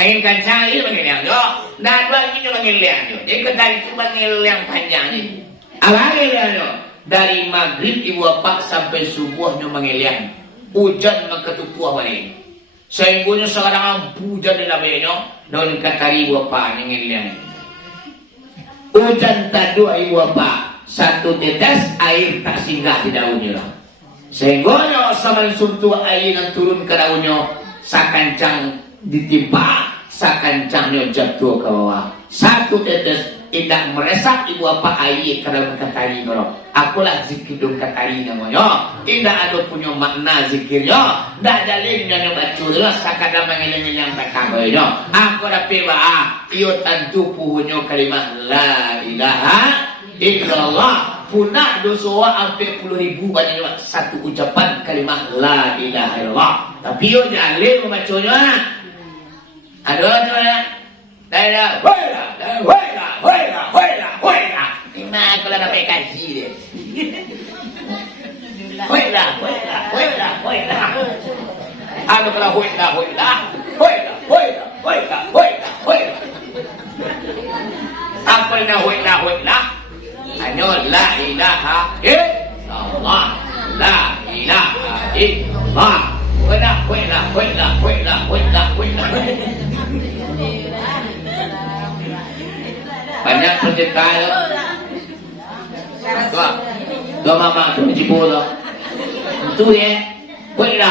Angin kencang hari bagaimana tu? Dan lagi tu bagaimana tu? Ikut dari tu bagaimana yang panjang ni. Apa bagaimana tu? Dari maghrib ibu bapak sampai subuhnya bagaimana? Hujan mengetutuah balik. Sehingga sekarang hujan dalam banyaknya. Daun katari ibu bapak bagaimana? Hujan tadu ibu bapak. Satu tetes air tak singgah di daunnya lah. Sehingga sama suntuk air yang turun ke daunnya sakancang ditimpa, sakancangnya jatuh ke bawah. Satu tetes tidak meresap ibu apa air ke daun katari kalau akulah zikir daun katari namanya. Tidak ada punya makna zikirnya, tidak dalilnya yang baca dulu sakadang mengilang tak kabarnya. Aku dapat iyo tentu punya kalimat la ilaha illallah. Punah dosa hampir 10,000 banyak satu ucapan kalimat la ilaha illallah. Tapi yo jalil membacanya. Ada tu ya. Dah wala. Memang kalau nak kaji dia. Wala. Ano kalau wala. Apa nak wala? Hanya la ilaha illallah. La ilaha illallah. Wala. Banyak pendekat Dua mama tu menjibu tu. Itu dia. Wala.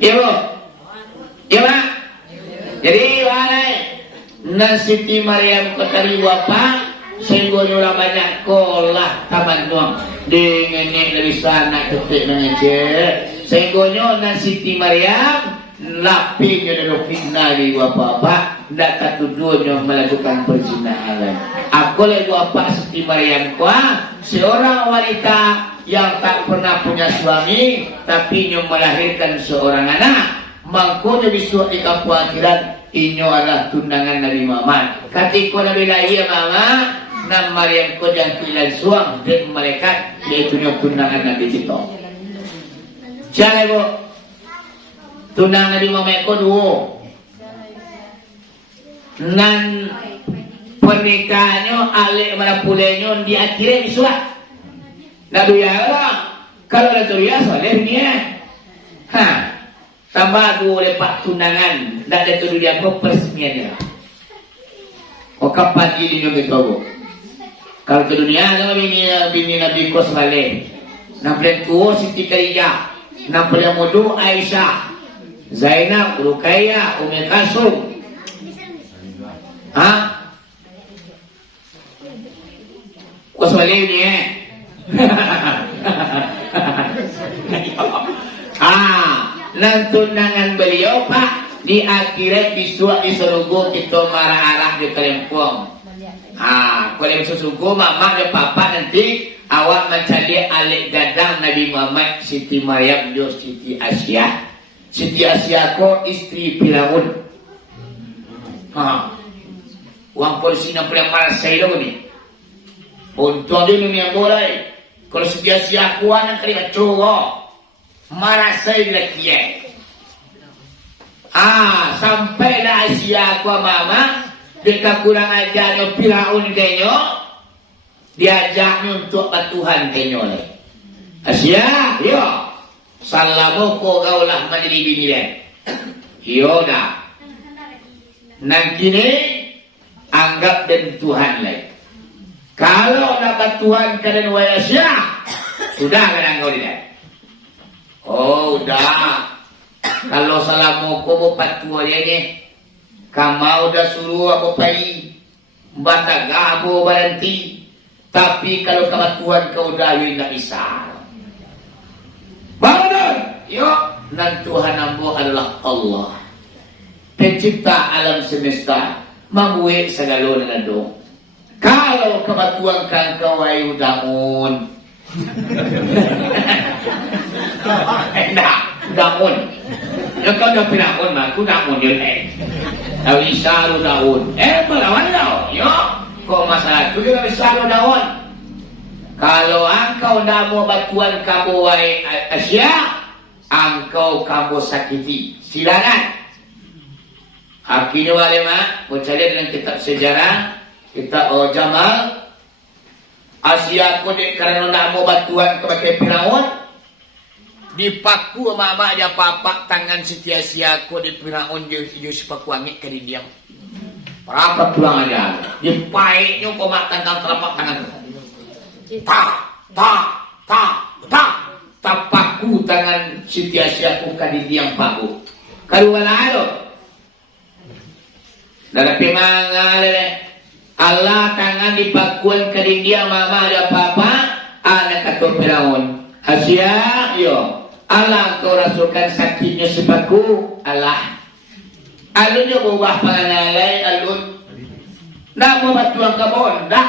Ya bro. Ya bro. Jadi walai na Siti Maryam ketari wapa sehingga orang banyak kolah taman doang dengan dari sana ketik dengan sehingga na Siti Maryam lapingnya dari fitnah di wapa tak tujuannya melakukan perzinahan. Aku lagi wapa Siti Maryam kuah seorang wanita yang tak pernah punya suami tapi yang melahirkan seorang anak mangko di suatu kampung akhirat. Inyo adalah tunangan Nabi Muhammad. Ketika Nabi lahir mama, nam Maryam ko yang pilan suang dan malaikat yaitu tunangan Nabi kita. Siapa bu? Tunangan Nabi Muhammad ko dua. Nan pernikahannya alik mana pulenya di akhirnya di surat. Nabi Allah kalau ada tulias oleh dia. Tambah dua lepak tunangan tak ada tu dia apa peresmiannya. Kapan ini yang kita tahu? Kalau ke dunia ada bini Nabi Kos Saleh, nampak tua Siti Khadijah, nampak muda Aisyah, Zainab, Ruqayyah, Ummi Kalsum. Kos Saleh ni nan tunangan beliau pak di akhirat di surga kita marah arah di kelempong. Kalau susugo mama dan papa nanti awak mencari alik gadang Nabi Muhammad Siti Maryam dan Siti Asia. Siti Asia ko istri Firaun. Uang polisi nak pulang marah saya dulu ni. Untuk dia ni yang boleh. Kalau Siti Asia ko anak kali cowok. Marasai laki sampailah Asia ku mama dekat kurang ajarnya Firaun kenyo diajaknya untuk batuhan kenyo le Asia, yo. Salamu ko kaulah menjadi binian. Yo dah. Nang kini anggap dan Tuhan lain. Kalau dapat Tuhan kalian wahai Asia, sudah kan engkau tidak? Oh, udah. Kalau salamu ko mo patua ini, kamu udah suruh apa pai, bataga apa berhenti. Tapi kalau Tuhan kau dah tidak bisa. Bangun, yuk. Dan Tuhan ambo adalah Allah, pencipta alam semesta, membuat segala dengan kalau kematuan kan kau ayu daun. Enak, daun. Ya kau dah pinakun mah, aku daun je Tapi saru daun. Melawan kau, yo. Kau masalah tu dia saru daun. Kalau engkau dah mau batuan kamu wahai Asia, engkau kamu sakiti. Silakan. Akhirnya wale mak, percaya dengan kitab sejarah, kitab Jamal. Asia aku dek karena nak mau batuan kepada Firaun, dipaku mama aja papa tangan setia Asia aku di Firaun je sepaku angin ke diam. Berapa pulang aja, dipaiknya kau mak tangkap telapak tangan. Tapaku tangan setia Asia aku ke diam paku. Kalau walado. Dalam pimangal Allah tangan dipakuan ke dia mama ada apa-apa anak kata Firaun Asia yo Allah kau rasulkan sakitnya sepaku Allah alunnya berubah panganalai alun nak membatuan kabon dah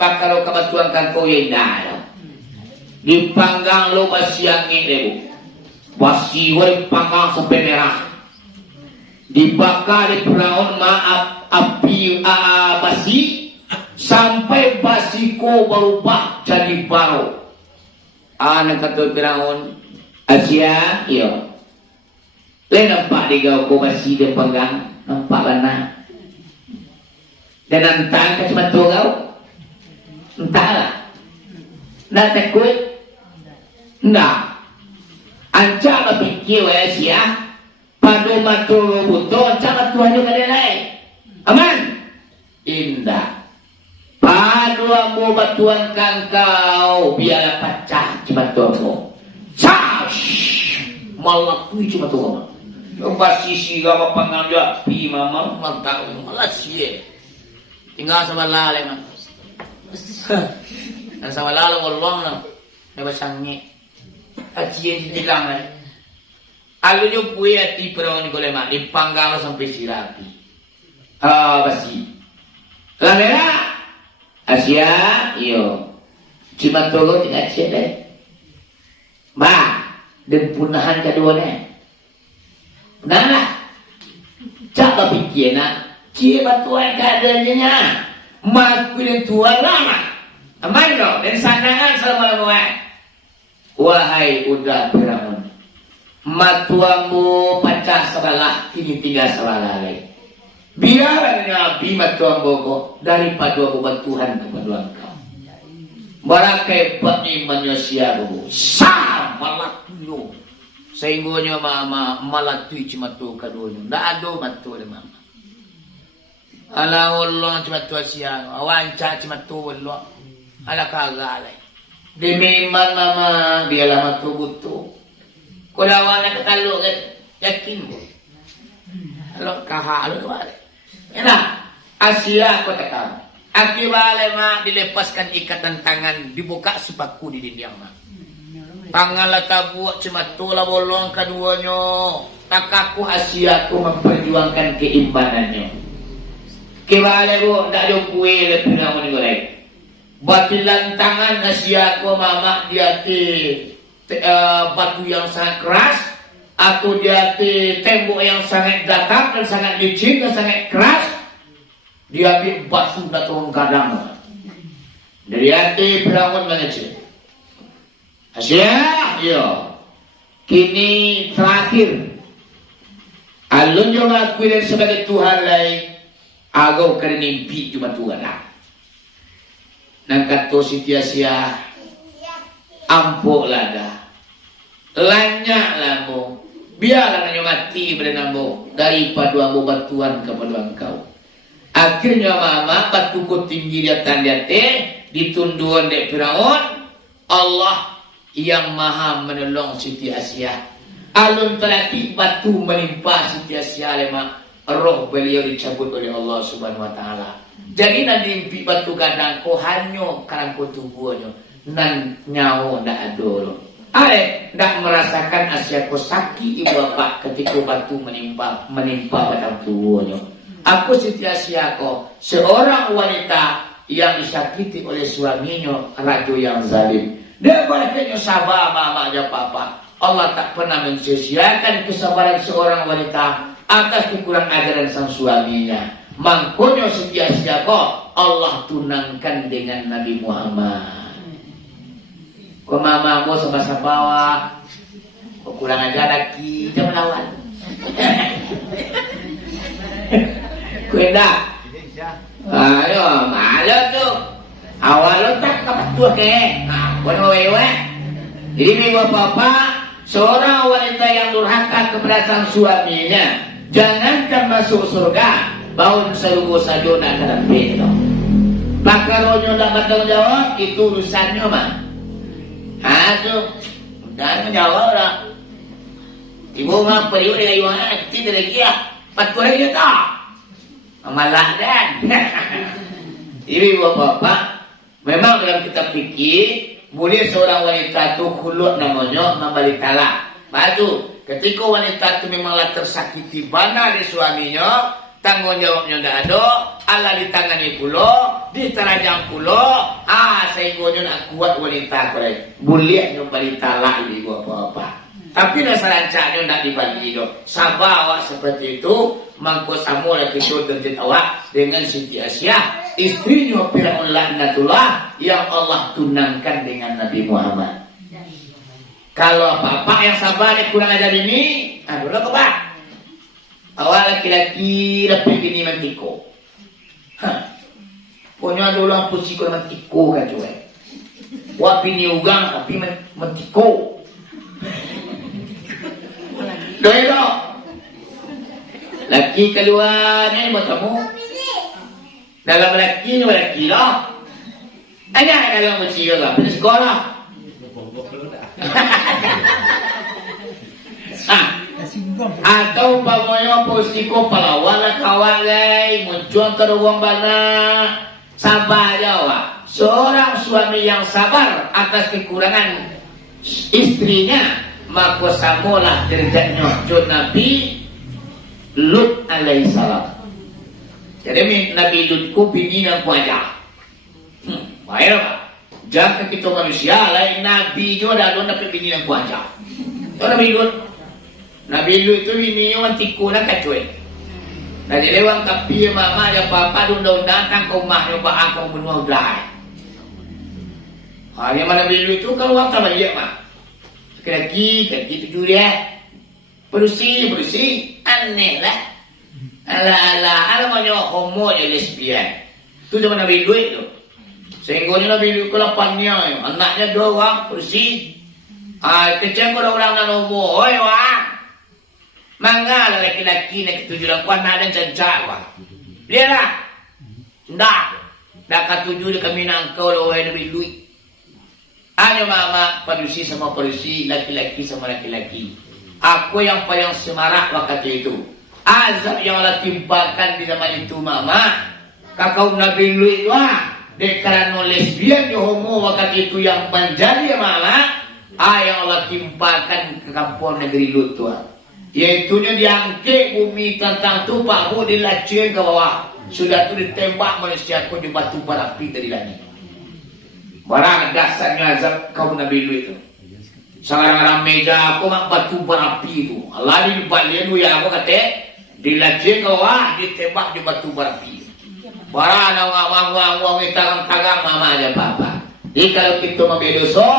pakalo kabatuan kan kau yang dah dipanggang lo basiang ini basi woi panggang sampai merah dibakar di Firaun maaf api basi sampai basiko berubah jadi baru. Anak kata Firaun Asia yo le nampak digau ko basi dia pegang nampak lana dan nantang ke cuma tu kau entahlah nak takut ndak ancam fikir wa Asia padu maturu buto ancam Tuhan juga dia lain aman indah padu ambo batuan kau biarlah pecah cuma tuamu sash malakui cuma tuamu basisi gak panggil pi mama mantap malah sih tinggal sama lale man dan sama lale ngolong lah nebas sangi acian di tilang lah alunya puya ti Firaun golema dipanggang sampai sirapi basi lamera Asia iyo cuma tolo tidak cedek ba dan punahan keduanya nah cak pikir nak cie batuan keadaannya makuin tuan lama aman kau dan sandangan selama-lamanya wahai udah Firaun matuamu pecah sebelah kini tinggal sebelah lain biarlah Nabi matuamu kok daripada bantuan kepada engkau barakai bani manusia bu sama lakunya sehingga mama malatui cuma tu kadunya ndak ada matu de mama ala Allah cuma tu siang awanca cuma tu Allah ala kagalai demi mama biarlah matu butuh kulawan nak kalau yakin bu kalau kahal tu ada enak Asia kau tekan akibat mak dilepaskan ikatan tangan dibuka sepaku di dinding mak tangan lata buat cuma tulah bolong keduanya takaku Asia ku memperjuangkan keimanannya kibale bu tak ada kue lebih nama ni golek batilan tangan Asia ku mama dia batu yang sangat keras atau dia tembok yang sangat datar dan sangat licin dan sangat keras dia batu datang kadang dari hati Firaun mengecil Asia, yo. Kini terakhir. Alun yang mengakui sebagai Tuhan lain, agak kerana mimpi cuma Tuhan lah. Nang kata Siti Asia, ampuklah dah. Lanyaklah mu. Biarlah nanya mati berenamu daripada ambo batuan kepada engkau. Akhirnya mama batu ku tinggi di atas ditunduan dek Firaun. Allah yang maha menolong Siti Asia. Alun terati batu menimpa Siti Asia lemah. Roh beliau dicabut oleh Allah Subhanahu Wa Taala. Jadi nanti mimpi batu gadang ko hanyo karangko tubuhnya nan nyawa ndak adoro. Ndak merasakan Asia ko sakit ibu bapak ketika batu menimpa pada tubuhnya. Aku Siti Asia ko seorang wanita yang disakiti oleh suaminya raja yang zalim. Dia baliknya sabar mama aja papa. Allah tak pernah mensia-siakan kesabaran seorang wanita atas kekurang ajaran sang suaminya. Mangkonyo Siti Asia ko Allah tunangkan dengan Nabi Muhammad. Ko mama mo sama bawa kurang ajar lagi jangan lawan. Kuenda. Ayo, malu tuh. Awal lo tak kebetul ke? Kono wewe. Jadi minggu bapak seorang wanita yang durhaka kepada sang suaminya, jangankan masuk surga, bau seluruh sajona dalam pintu. Pakaronyo tak bertanggung jawab itu urusannya mah. Aduh, jangan jawab lah. Ibu mah periuk dengan ibu anak tidak lagi ya. Patuh lagi tak? Malah dan. Ibu bapak, memang dalam kitab fikih boleh seorang wanita itu khulud namanya membalik talak. Batu, ketika wanita itu memanglah tersakiti bana di suaminya, tanggung jawabnya tidak ada, Allah ditangani pulo, diterajang pulo, sehingga nak kuat wanita korek. Boleh nyumbali talak ibu apa-apa. Tapi dasar rancanya nak dibagi itu. Sabar awak seperti itu, mangko samu lagi itu derjat awak dengan Siti Asia, istrinya Firaun laknatullah yang Allah tunangkan dengan Nabi Muhammad. Kalau bapak yang sabar kurang ajar ini, aduh lo kebak. Awal laki-laki lebih bini mentiko. Punya dulu ampun siko mentiko kan cuy. Wah bini ugang tapi mentiko. Doi lo. Laki keluarnya buat kamu. Dalam laki lo. Ada dalam usia lah. Pada sekolah. Atau pamoyo posiko palawala kawalay muncul ke ruang bana sabar jawa. Seorang suami yang sabar atas kekurangan istrinya maka samolah derajatnya jod Nabi Lut alaihissalam. Jadi Nabi Lut ku bini dan wajah. Baik apa? Jangan kita manusia lain Nabi juga ada Nabi bini dan wajah. Itu Nabi Lut. Nabi Lut itu bininya wantiku nak kacuai. Nah jadi wang kapi mama ya papa undang-undang kan kau mah nyoba aku bunuh belai. Hanya mana Nabi Lut itu kalau wang tak banyak mah. Kaki tujuh dia. Berusi, aneh lah. Ala banyak homo ya lesbian. Itu zaman Nabi Lut itu. Sehingga Nabi Lut kelapannya, anaknya dua orang berusi. Kecil orang nak homo, oi wang. Mangga laki-laki nak ketujuh lakuan nak dan cancak wang. Lihatlah. Ndak. Dah ketujuh dia kami nak kau lah wahai Nabi Lut. Hanya mama polisi sama polisi, laki-laki sama laki-laki. Aku yang paling semarak waktu itu. Azab yang Allah timpakan di zaman itu mama. Kakau Nabi Lut wah. Karena lesbian di homo waktu itu yang menjadi mama. Yang Allah timpakan ke kampung negeri Lut tuah. Yaitunya diangkat bumi tentang tu Pak Bu dilacin ke bawah. Sudah tu ditembak manusia ku di batu berapi dari langit. Barang dasarnya azab kaum Nabi Lut itu. Sekarang meja aku mak batu berapi itu. Allah di balik ya aku kata dilacin ke bawah ditembak di batu berapi. Barang awang kita kagang mama aja papa. Jadi kalau kita membedoso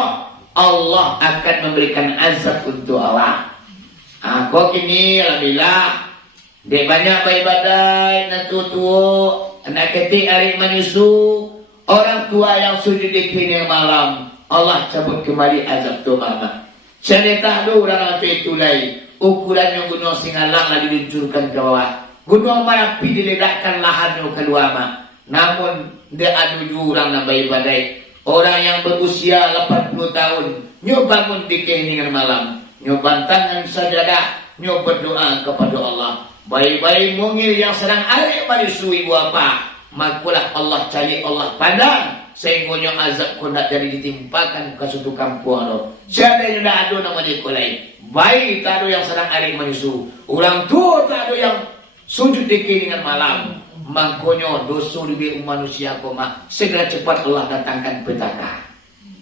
Allah akan memberikan azab untuk Allah. Aku kini alhamdulillah dek banyak badai nak tua nak ketik hari menyusu orang tua yang sujud di kini malam Allah cabut kembali azab tu mama. Saya tak ada orang itu lain. Ukurannya gunung Singalang lah diluncurkan ke bawah. Gunung Merapi diledakkan lahannya keluar mah. Namun dia ada orang nak bayi badai. Orang yang berusia 80 tahun nyo bangun di keheningan malam, nyo bantangan sajadah, nyo berdoa kepada Allah. Bayi-bayi mungil yang sedang arik marisu ibu apa, makulah Allah cari Allah pandang sehingga nyo azab ko nak jadi ditimpakan ke suatu kampung lo. Siapa yang dah ada nama dia lain. Bayi tak ada yang sedang arik marisu, orang tua tak ada yang sujud di keheningan malam. Mangkonyo dosa di manusia koma segera cepat Allah datangkan petaka.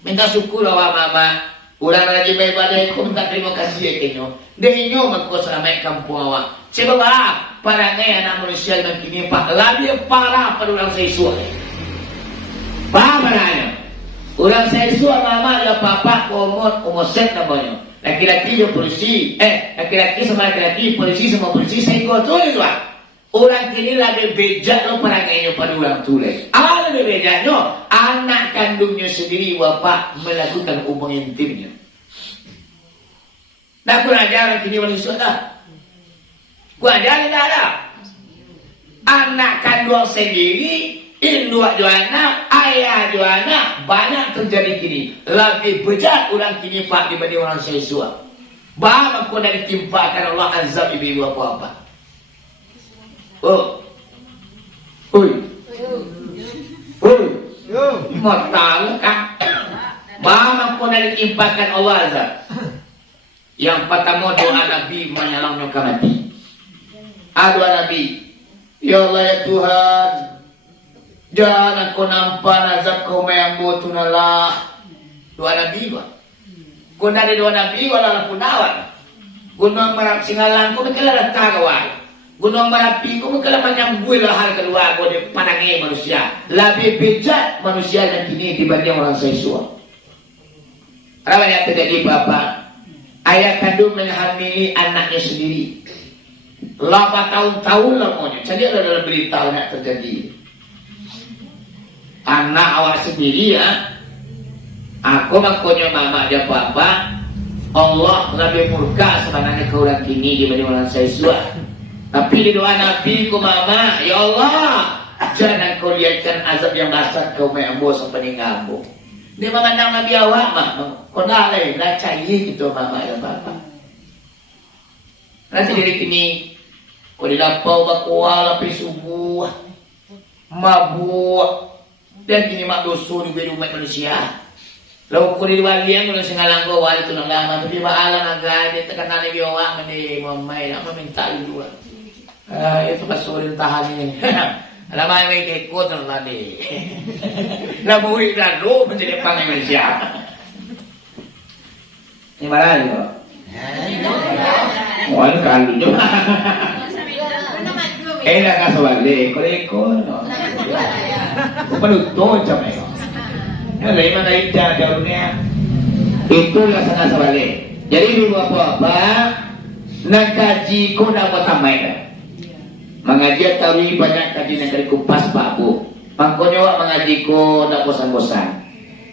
Minta syukur awak mama. Orang lagi baik badai ko minta terima kasih ya kenyo. Denyo mako seramai kampung awak. Sebab parangai anak manusia yang kini pak lebih parah pada orang seisua. Paham mana? Orang seisua mama ya papa umur set namanya. Laki-laki dia polisi. Laki-laki sama laki-laki, polisi sama polisi saya tu itu. Orang kini lebih bejak lo perangainya pada orang tulis. Apa lebih bejaknya? Anak kandungnya sendiri bapak melakukan hubungan intimnya. Nah, aku ajaran kini manusia dah. Aku ajaran dah ada. Anak kandung sendiri, induk juana, ayah juana, banyak terjadi kini. Lebih bejat orang kini pak dibanding orang sesua. Bahawa aku dah ditimpakan Allah azab ibu apa-apa. Oh, oi, mortal kan? Mama pun ada timpakan Allah azab. Yang pertama doa Nabi menyalahnya ke mati. Doa Nabi, ya Allah ya Tuhan, jangan aku nampak azab kau yang butunalah. Doa Nabi bah. Kau ada doa Nabi walau pun awal. Gunung Merapi Singalang kau berkelah tagawal. Gunung Merapi kau bukanlah menyambui lahar keluar kau di pandangi manusia. Lebih bejat manusia yang kini dibanding orang seisua. Apa yang terjadi Bapak? Ayah kandung menghamili anaknya sendiri. 8 tahun lamanya. Jadi ada dalam berita yang terjadi. Anak awak sendiri ya. Aku makanya mama dia Bapak. Allah lebih murka sebenarnya ke orang kini dibanding orang seisua. Tapi di doa Nabi ku mama, ya Allah, jangan kau lihatkan azab yang dasar kau membo sampai ngambo. Dia memandang Nabi awak mah, kau nak leh, nak cari gitu mama dan papa. Nanti dari kini, kau dilapau bakuah lapis subuh, mabuk, dan kini mak dosa di rumah manusia. Lalu kau di walian kau Singalang kau wali tu nak lama, tapi baalan agak dia terkenal Nabi awak mandi mamai, nak meminta dua. Itu pasurin tahan ini. Alamai may kekot ng lali. Nabuhi na lo, menjadi pang Indonesia. Ini marah yo. Wala kan dulu. Nak kasawali, ko. Panuto jam ito. Lain mana ida daunnya. Itulah sangat kasawali. Jadi dulu apa? Nagkaji ko na matamay. Mengaji tahu banyak kaji negeri kupas Pak Bu. Makanya awak mengaji ko tak bosan-bosan.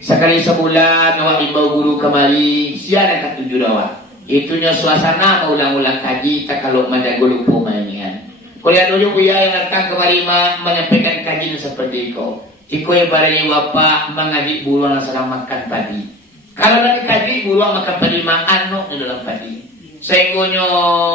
Sekali sebulan awak imbau guru kembali. Siapa nak tunjuk awak? Itunya suasana ulang-ulang kaji tak kalau menjaga lupa mainan. Kuliah dulu kuliah yang akan kembali menyampaikan kajian seperti itu. Iko yang barangnya bapak mengaji buruan sedang makan padi. Kalau lagi kaji buruan makan padi anu di dalam padi. Sehingga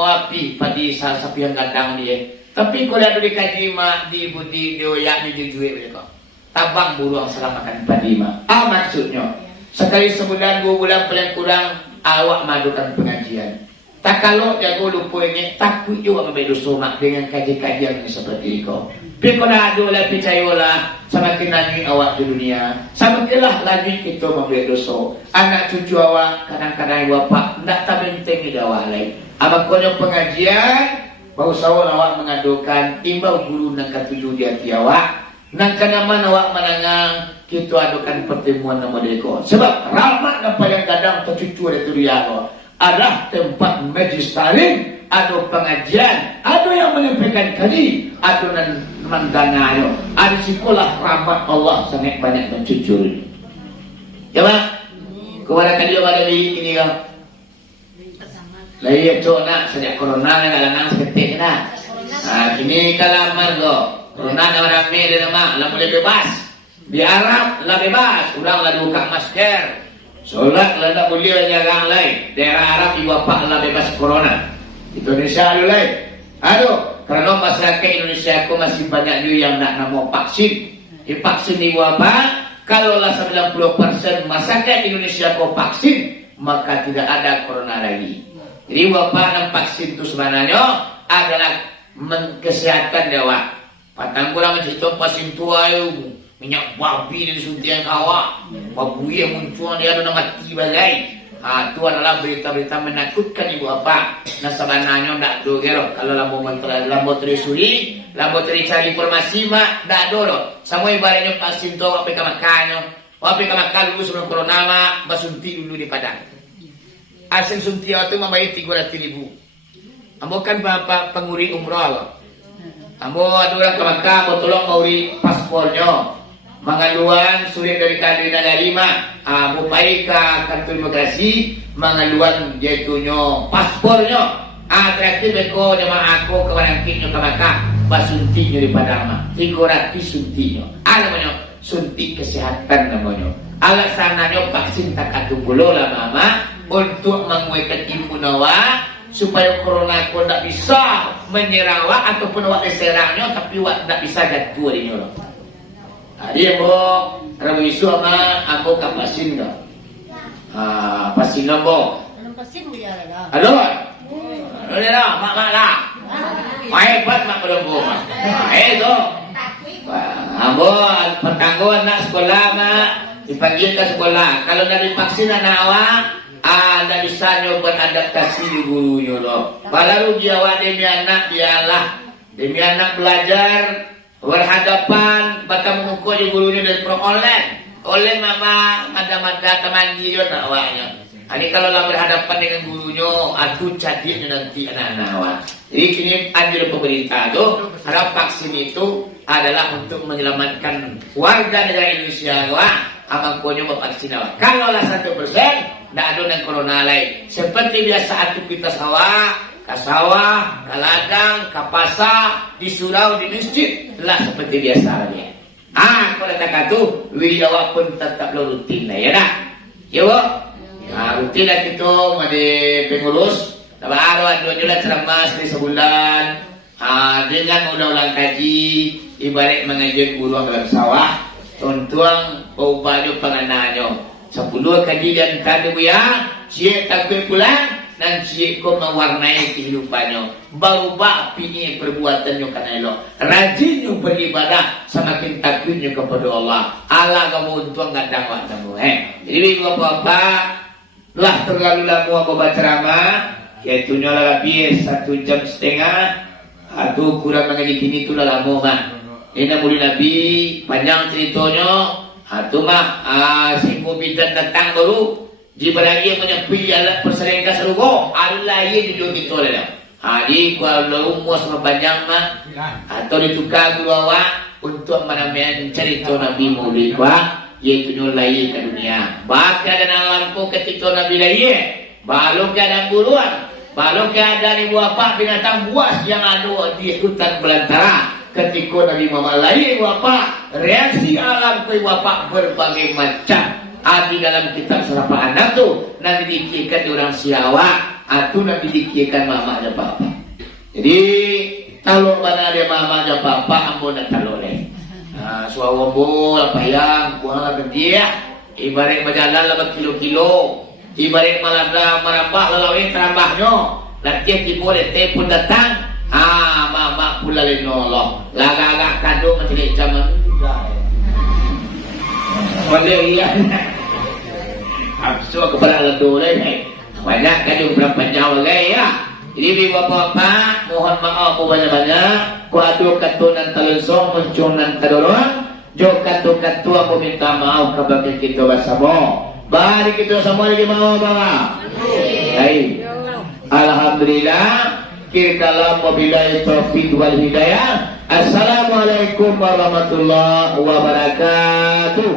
api padi salah sapi yang gadang dia. Tapi kalau ada dikaji mak di budi dioyak di jujuit mereka. Tabang buruang selama makan padi mak. Maksudnya sekali sebulan 2 bulan paling kurang awak madukan pengajian. Tak kalau jago lupa ini takut juga memberi dosa dengan kaji-kajian seperti itu. Tapi kalau ada lah percayalah semakin lagi awak di dunia, semakinlah lagi kita memberi dosa. Anak cucu awak kadang-kadang bapak tidak tak penting di awak lain. Abakonya pengajian. Bau sawal awak mengadukan imbau guru nak ketujuh di hati awak. Nak kanaman awak menangang kita adukan pertemuan nama deko. Sebab rahmat nampak yang kadang tercucu dari dunia awak. Adalah tempat majlis talim, ada pengajian, ada yang menyampaikan kaji, ada yang mendengar. Ada sekolah rahmat Allah sangat banyak mencucur. Ya Pak? Kepada dia pada ini kau. Lain cok nak sejak corona ni kalangan seketik dah. Kini kalaman kau. Corona dah rame dia nama, lah boleh bebas. Di Arab lah bebas, orang lah buka masker. Solat lah tak boleh jaga lain. Daerah Arab ibu apa lah bebas corona. Indonesia dulu lain. Aduh, karena masyarakat Indonesia aku masih banyak juga yang nak mau vaksin. Vaksin ibu apa? Kalau lah 90% masyarakat Indonesia kau vaksin, maka tidak ada corona lagi. Jadi bapak dan vaksin itu sebenarnya adalah kesehatan dewa. Patang kurang macam vaksin tua itu minyak babi di suntian kawak, babi yang muncul dia ada mati bagai. Itu adalah berita-berita menakutkan ibu bapak. Nah sebenarnya tidak do gero. Kalau lambo terisuri, lambo cari informasi mak tidak do. Semua ibaratnya vaksin tu apa makannya, apa makan dulu sebelum corona mak, basunti dulu di Padang. Asen sunti itu membayar 300.000. Ambo kan bapak penguri umrah. Ambo ada orang ke Makkah, ambo tolong nguri paspornya. Mengaluan surat dari Kadina Darima, ambo pai ke kantor imigrasi, mengaluan jaitunya paspornya. Terakhir beko jemaah aku ke barangkitnya ke Makkah, basuntinya di Padang mah. 300 suntinya. Namanya suntik kesehatan namanya. Alasannya vaksin tak katunggulo lah mama untuk menguatkan imunawa supaya corona itu tidak bisa menyerang ataupun awak diserangnya tapi awak tidak bisa jatuh di nyolong. Jadi ambo rabu isu ama ambo kapasin ka. Pasin ambo. Anong pasin mo yara da? Halo. Halo lah, mak lah. Hebat mak belum. Itu. Ambo pertanggungan nak sekolah mak dipanggil ke sekolah. Kalau dari vaksin anak awak anda bisa nyoba adaptasi di gurunya loh. Baru dia awak demi anak dialah demi anak belajar berhadapan batang mengukur di gurunya dari pro online mama mada temanji dia nak awaknya. Ini kalau lah berhadapan dengan gurunya adu cadiknya nanti anak-anak awak. Jadi kini anjur pemerintah tu harap vaksin itu adalah untuk menyelamatkan warga negara Indonesia awak. Amangkonya vaksin awak. Kalau lah 1%, tidak ada yang corona lain. Seperti biasa aktivitas awak, ke sawah, ke ladang, ke pasar, di surau, di masjid, lah seperti biasa lagi. Kalau kata tu, wili awak pun tetap rutin lah ya nak. Ya bu? Rutin lah kita ada pengurus. Baru ada juga ceramah sekali sebulan. Dengan ulang-ulang kaji, ibarat mengajar guru dalam sawah. Tuan-tuan baju pengananya 10 kejadian tadi ya cik takut pulang dan cik kau mewarnai kehidupannya berubah apinya perbuatannya kan elok rajinnya beribadah semakin takutnya kepada Allah kamu tuan gadang waktamu jadi bapak-bapak lah terlalu lama aku baca ceramah yaitu nyola lebih 1,5 jam atau kurang mengaji kini tu lah lama mah. Ini boleh Nabi panjang ceritanya. Itu mah Singko Bidan datang baru Jibril menyepi alat perselengkas serugo. Allah ye di kita lah. Di kalau umur sama panjang mah atau ditukar guru awak untuk menambahkan cerita Nabi Muhammad yaitu nyolai ke dunia. Bahkan dalam lampu ketika Nabi lahir, baru keadaan buruan, baru keadaan ibu apa binatang buas yang ada di hutan belantara. Ketika Nabi Muhammad lahir bapak, reaksi alam ke bapak berbagai macam. Di dalam kitab Surah Anak tu Nabi dikirkan di orang Siawa, atau Nabi dikirkan mama ada papa. Jadi kalau mana ada mama ada papa, ambo nak kalau leh. Suawambo apa yang kurang lah dia. Ibarat berjalan lah kilo-kilo, ibarat malada merambah lalu terambahnya. Latihan tiba lete pun datang. Mama pula lenoloh. Laga-laga kado macam ni zaman boleh iya. Absu kepada ledo leh. Banyak kado berapa jauh leh ya. Jadi bapak-bapak mohon maaf banyak-banyak. Ku adu katunan talensong munculan kadorong. Jo katu-katu aku minta maaf kepada kita bersama. Bari kita semua lagi mau bawa. Baik. Alhamdulillah. Kirkalam wabillahi taufiq wal hidayah. Assalamualaikum warahmatullahi wabarakatuh.